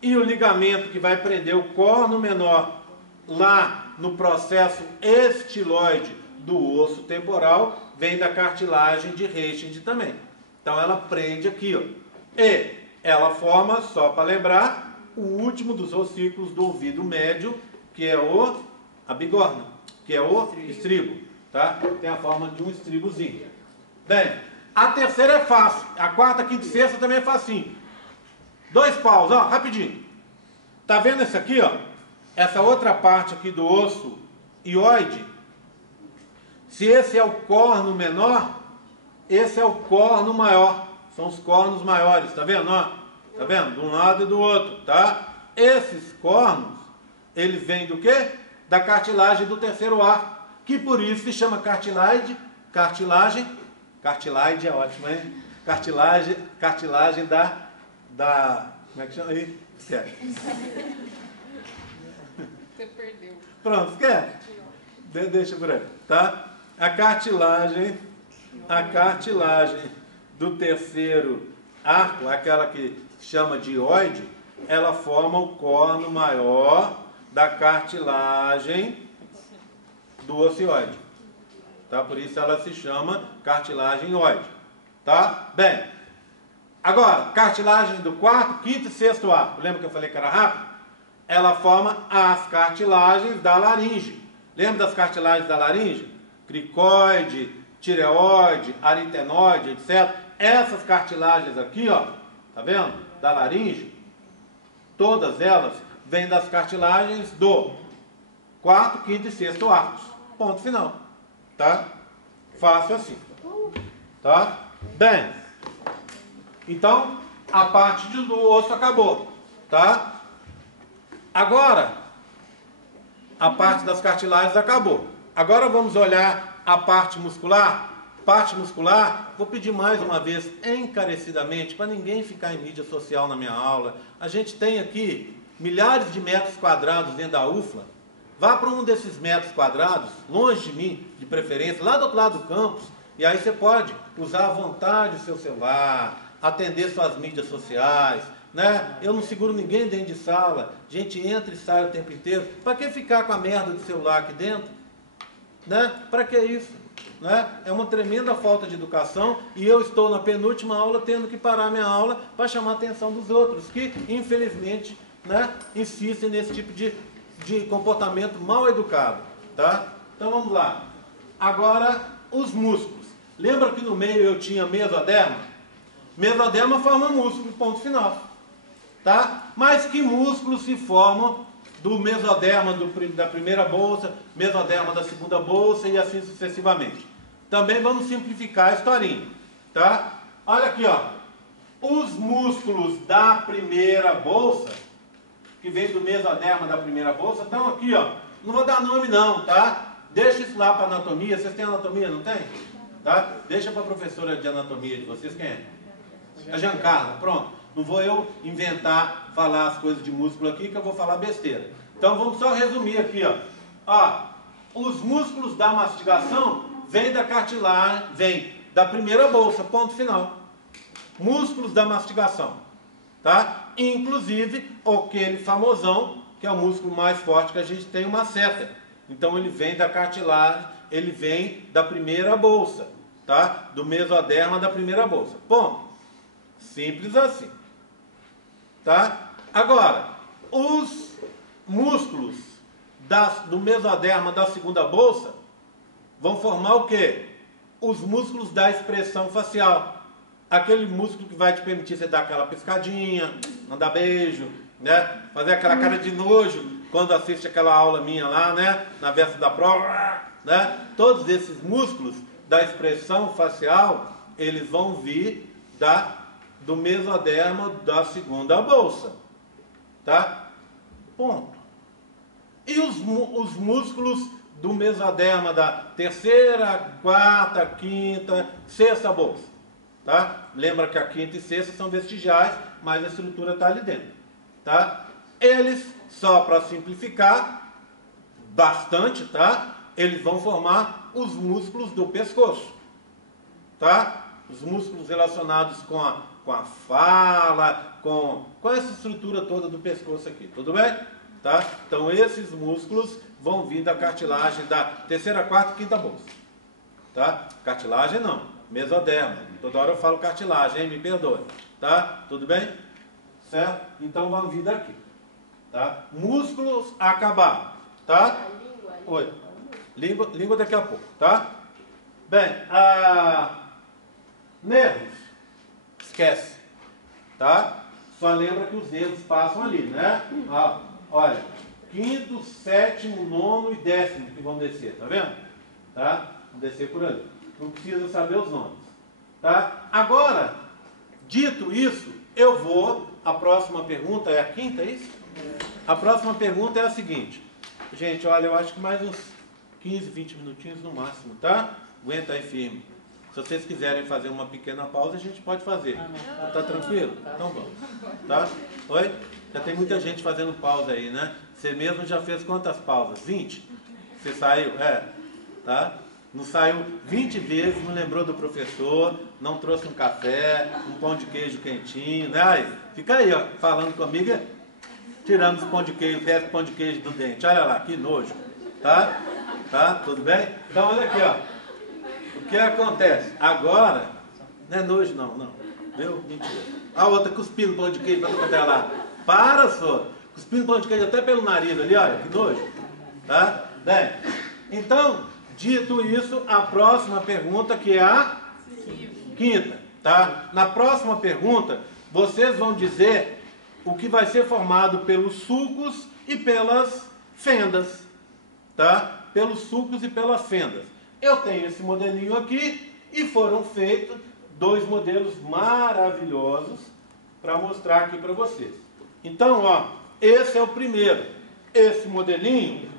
E o ligamento que vai prender o corno menor lá no processo estiloide do osso temporal vem da cartilagem de Reichard também. Então ela prende aqui, ó. E ela forma, só para lembrar, o último dos ossículos do ouvido médio, que é a bigorna, que é o estribo, tá? Tem a forma de um estribozinho. Bem, a terceira é fácil, a quarta, quinta e sexta também é facinho. 2 paus, ó, rapidinho. Tá vendo esse aqui, ó? Essa outra parte aqui do osso hioide, se esse é o corno menor, esse é o corno maior. São os cornos maiores, tá vendo? Ó, tá vendo? De um lado e do outro, tá? Esses cornos, eles vêm do quê? Da cartilagem do terceiro ar, que por isso se chama cartilagem é ótimo, hein? Cartilagem da como é que chama aí? Esquece. Você perdeu. Pronto, esquece. Deixa por aí, tá? A cartilagem do terceiro arco, aquela que chama de hioide, ela forma o corno maior da cartilagem do ocioide, tá? Por isso ela se chama cartilagem hioide, tá? Bem, agora, cartilagem do quarto, quinto e sexto arco, lembra que eu falei que era rápido? Ela forma as cartilagens da laringe. Lembra das cartilagens da laringe? Cricoide, tireoide, aritenoide, etc. Essas cartilagens aqui, ó, tá vendo? Da laringe, todas elas vêm das cartilagens do quarto, quinto e sexto arcos. Ponto final. Tá? Fácil assim. Tá? Bem, então a parte do osso acabou. Tá? Agora, a parte das cartilagens acabou. Agora vamos olhar a parte muscular. Parte muscular, vou pedir mais uma vez, encarecidamente, para ninguém ficar em mídia social na minha aula. A gente tem aqui milhares de metros quadrados dentro da UFLA. Vá para um desses metros quadrados, longe de mim, de preferência, lá do outro lado do campus, e aí você pode usar à vontade o seu celular, atender suas mídias sociais, né? Eu não seguro ninguém dentro de sala, a gente entra e sai o tempo inteiro. Para que ficar com a merda do celular aqui dentro? Né? Para que isso? Né? É uma tremenda falta de educação e eu estou na penúltima aula tendo que parar minha aula para chamar a atenção dos outros, que infelizmente, né, insistem nesse tipo de comportamento mal educado. Tá? Então vamos lá. Agora, os músculos. Lembra que no meio eu tinha mesoderma? Mesoderma forma músculo, ponto final. Tá? Mas que músculos se formam do mesoderma da primeira bolsa, mesoderma da segunda bolsa e assim sucessivamente? Também vamos simplificar a historinha. Tá? Olha aqui, ó. Os músculos da primeira bolsa, que vem do mesoderma da primeira bolsa, estão aqui, ó. Não vou dar nome não, tá? Deixa isso lá para anatomia. Vocês têm anatomia, não tem? Tá? Deixa para a professora de anatomia de vocês, quem é? A Giancarla, pronto. Não vou eu inventar, falar as coisas de músculo aqui, que eu vou falar besteira. Então vamos só resumir aqui, ó. Ó, os músculos da mastigação vêm da cartilagem, vêm da primeira bolsa, ponto final. Músculos da mastigação, tá? Inclusive aquele famosão, que é o músculo mais forte que a gente tem, o masseter. Então ele vem da cartilagem, ele vem da primeira bolsa, tá? Do mesoderma da primeira bolsa. Ponto. Simples assim. Tá? Agora, os músculos do mesoderma da segunda bolsa vão formar o quê? Os músculos da expressão facial. Aquele músculo que vai te permitir você dar aquela piscadinha, mandar beijo, né? Fazer aquela cara de nojo quando assiste aquela aula minha lá, né? Na véspera da prova, né? Todos esses músculos da expressão facial, eles vão vir do mesoderma da segunda bolsa. Tá? Ponto. E os músculos do mesoderma da terceira, quarta, quinta, sexta bolsa. Tá? Lembra que a quinta e sexta são vestigiais, mas a estrutura está ali dentro. Tá? Eles, só para simplificar bastante, tá? Eles vão formar os músculos do pescoço. Tá? Os músculos relacionados com a fala, com essa estrutura toda do pescoço aqui. Tudo bem? Tá? Então esses músculos vão vir da cartilagem da terceira, quarta e quinta bolsa. Tá? Cartilagem não, mesoderma. Toda hora eu falo cartilagem, hein? Me perdoe. Tá? Tudo bem? Certo? Então vão vir daqui. Tá? Músculos acabaram. Tá? Oi. Língua daqui a pouco. Tá? Bem, nervos. Esquece. Tá? Só lembra que os dedos passam ali, né? Olha, quinto, sétimo, nono e décimo que vão descer, tá vendo? Tá? Vão descer por ali. Não precisa saber os nomes. Tá? Agora, dito isso, a próxima pergunta é a quinta, é isso? A próxima pergunta é a seguinte. Gente, olha, eu acho que mais uns 15, 20 minutinhos no máximo, tá? Aguenta aí firme. Se vocês quiserem fazer uma pequena pausa, a gente pode fazer. Tá tranquilo? Então vamos. Tá? Oi? Já tem muita gente fazendo pausa aí, né? Você mesmo já fez quantas pausas? 20? Você saiu? Tá? Não saiu 20 vezes, não lembrou do professor, não trouxe um café, um pão de queijo quentinho, né? Aí, fica aí, ó, falando comigo, tirando os pão de queijo, 10 pão de queijo do dente. Olha lá, que nojo. Tá? Tá? Tudo bem? Então, olha aqui, ó. O que acontece? Agora, não é nojo não. Viu? Mentira. A outra cuspindo pão de queijo para botar lá. Para, só. Cuspindo pão de queijo até pelo nariz ali, olha, que nojo. Tá? Bem, então, dito isso, a próxima pergunta, que é a quinta. Tá? Na próxima pergunta, vocês vão dizer o que vai ser formado pelos sulcos e pelas fendas. Tá? Pelos sulcos e pelas fendas. Eu tenho esse modelinho aqui e foram feitos 2 modelos maravilhosos para mostrar aqui para vocês. Então, ó, esse é o primeiro. Esse modelinho,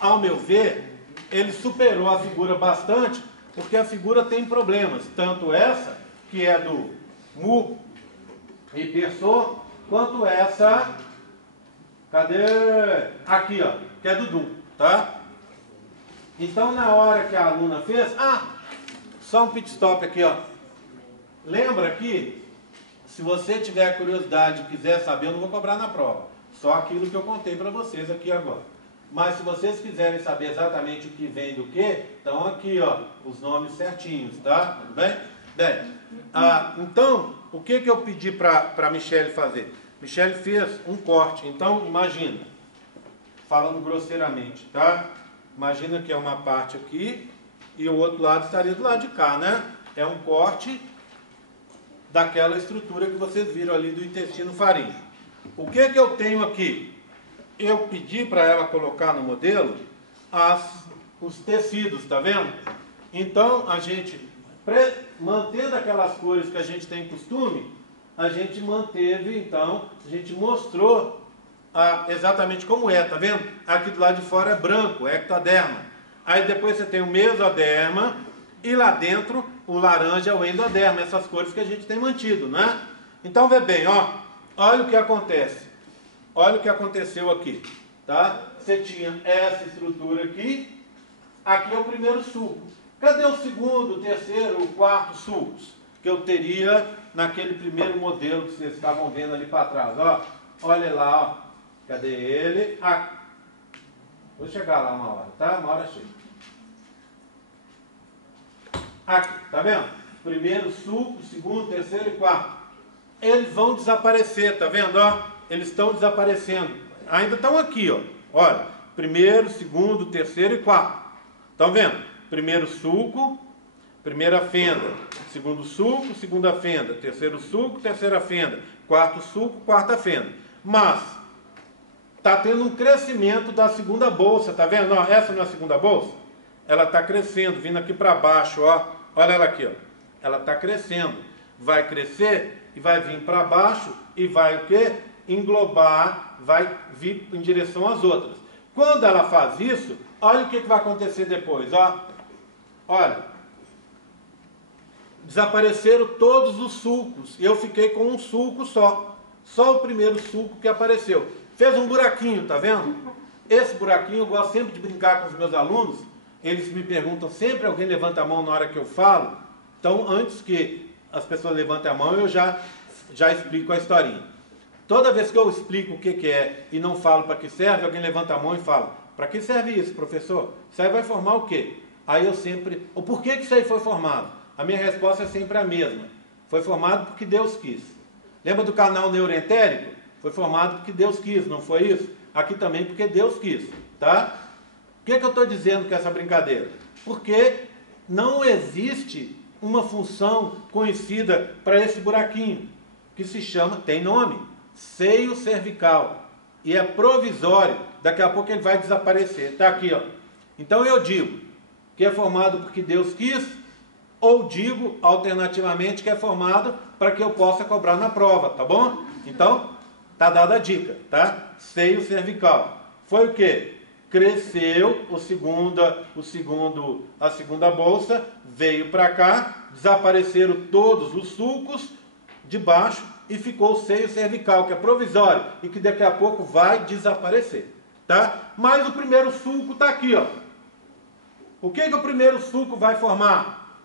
ao meu ver, ele superou a figura bastante, porque a figura tem problemas. Tanto essa, que é do Mu e Persô, quanto essa, cadê? Aqui, ó, que é do Dum, tá? Então, na hora que a aluna fez... só um pit stop aqui, ó. Lembra que, se você tiver curiosidade e quiser saber, eu não vou cobrar na prova. Só aquilo que eu contei para vocês aqui agora. Mas se vocês quiserem saber exatamente o que vem do que, estão aqui, ó, os nomes certinhos, tá? Tudo bem? Bem, então, o que eu pedi para a Michele fazer? Michele fez um corte. Então, imagina, falando grosseiramente, tá? Imagina que é uma parte aqui e o outro lado estaria do lado de cá, né? É um corte daquela estrutura que vocês viram ali do intestino faríngeo. O que eu tenho aqui? Eu pedi para ela colocar no modelo os tecidos, tá vendo? Então, a gente, mantendo aquelas cores que a gente tem costume, a gente manteve, então, a gente mostrou exatamente como é, tá vendo? Aqui do lado de fora é branco, é ectoderma. Aí depois você tem o mesoderma e lá dentro o laranja é o endoderma, essas cores que a gente tem mantido, né? Então vê bem, ó, olha o que acontece. Olha o que aconteceu aqui, tá? Você tinha essa estrutura aqui, aqui é o primeiro sulco. Cadê o segundo, o terceiro, o quarto sulcos que eu teria naquele primeiro modelo que vocês estavam vendo ali para trás, ó? Olha lá, ó. Cadê ele? Vou chegar lá uma hora, tá? Uma hora chega. Aqui, tá vendo? Primeiro sulco, segundo, terceiro e quarto. Eles vão desaparecer, tá vendo? Ó, eles estão desaparecendo. Ainda estão aqui, ó. Olha, primeiro, segundo, terceiro e quarto. Estão vendo? Primeiro sulco, primeira fenda. Segundo sulco, segunda fenda. Terceiro sulco, terceira fenda. Quarto sulco, quarta fenda. Mas está tendo um crescimento da segunda bolsa, tá vendo? Ó, essa não é a segunda bolsa? Ela está crescendo, vindo aqui para baixo, ó. Olha ela aqui, ó. ela está crescendo. Vai crescer e vai vir para baixo e vai o quê? Englobar, vai vir em direção às outras. Quando ela faz isso, olha o que vai acontecer depois, ó. Olha, desapareceram todos os sulcos e eu fiquei com um sulco só. Só o primeiro sulco que apareceu. Fez um buraquinho, tá vendo? Esse buraquinho eu gosto sempre de brincar com os meus alunos. Eles me perguntam sempre, alguém levanta a mão na hora que eu falo. Então, antes que as pessoas levantem a mão, eu já explico a historinha. Toda vez que eu explico o que é e não falo para que serve, alguém levanta a mão e fala, para que serve isso, professor? Isso aí vai formar o quê? Aí eu sempre, o porquê que isso aí foi formado? A minha resposta é sempre a mesma. Foi formado porque Deus quis. Lembra do canal neuroentérico? Foi formado porque Deus quis, não foi isso? Aqui também porque Deus quis, tá? O que eu estou dizendo com essa brincadeira? Porque não existe uma função conhecida para esse buraquinho, que se chama, tem nome, seio cervical, e é provisório, daqui a pouco ele vai desaparecer, está aqui, ó. Então eu digo que é formado porque Deus quis, ou digo, alternativamente, que é formado para que eu possa cobrar na prova, tá bom? Então, tá dada a dica, tá? Seio cervical. Foi o quê? Cresceu a segunda bolsa, veio para cá, desapareceram todos os sulcos de baixo e ficou o seio cervical, que é provisório e que daqui a pouco vai desaparecer, tá? Mas o primeiro sulco está aqui, ó. O que o primeiro sulco vai formar?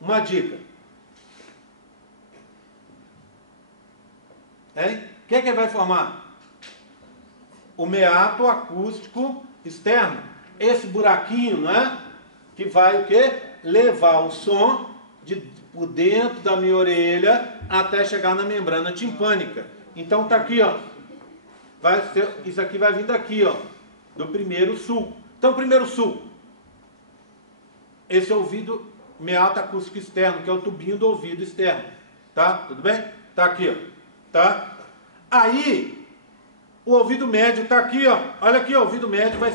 Uma dica. Hein? O que ele vai formar? O meato acústico externo. Esse buraquinho, né? Que vai o quê? Levar o som por dentro da minha orelha até chegar na membrana timpânica. Então tá aqui, ó. Isso aqui vai vir daqui, ó. Do primeiro sulco. Então, primeiro sulco. Esse é o ouvido meato acústico externo, que é o tubinho do ouvido externo. Tá? Tudo bem? Tá aqui, ó. Tá? Aí, o ouvido médio está aqui, ó. Olha aqui, ó, o ouvido médio vai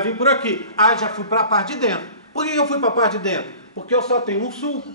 vir por aqui. Ah, já fui para a parte de dentro. Por que eu fui para a parte de dentro? Porque eu só tenho um sulco.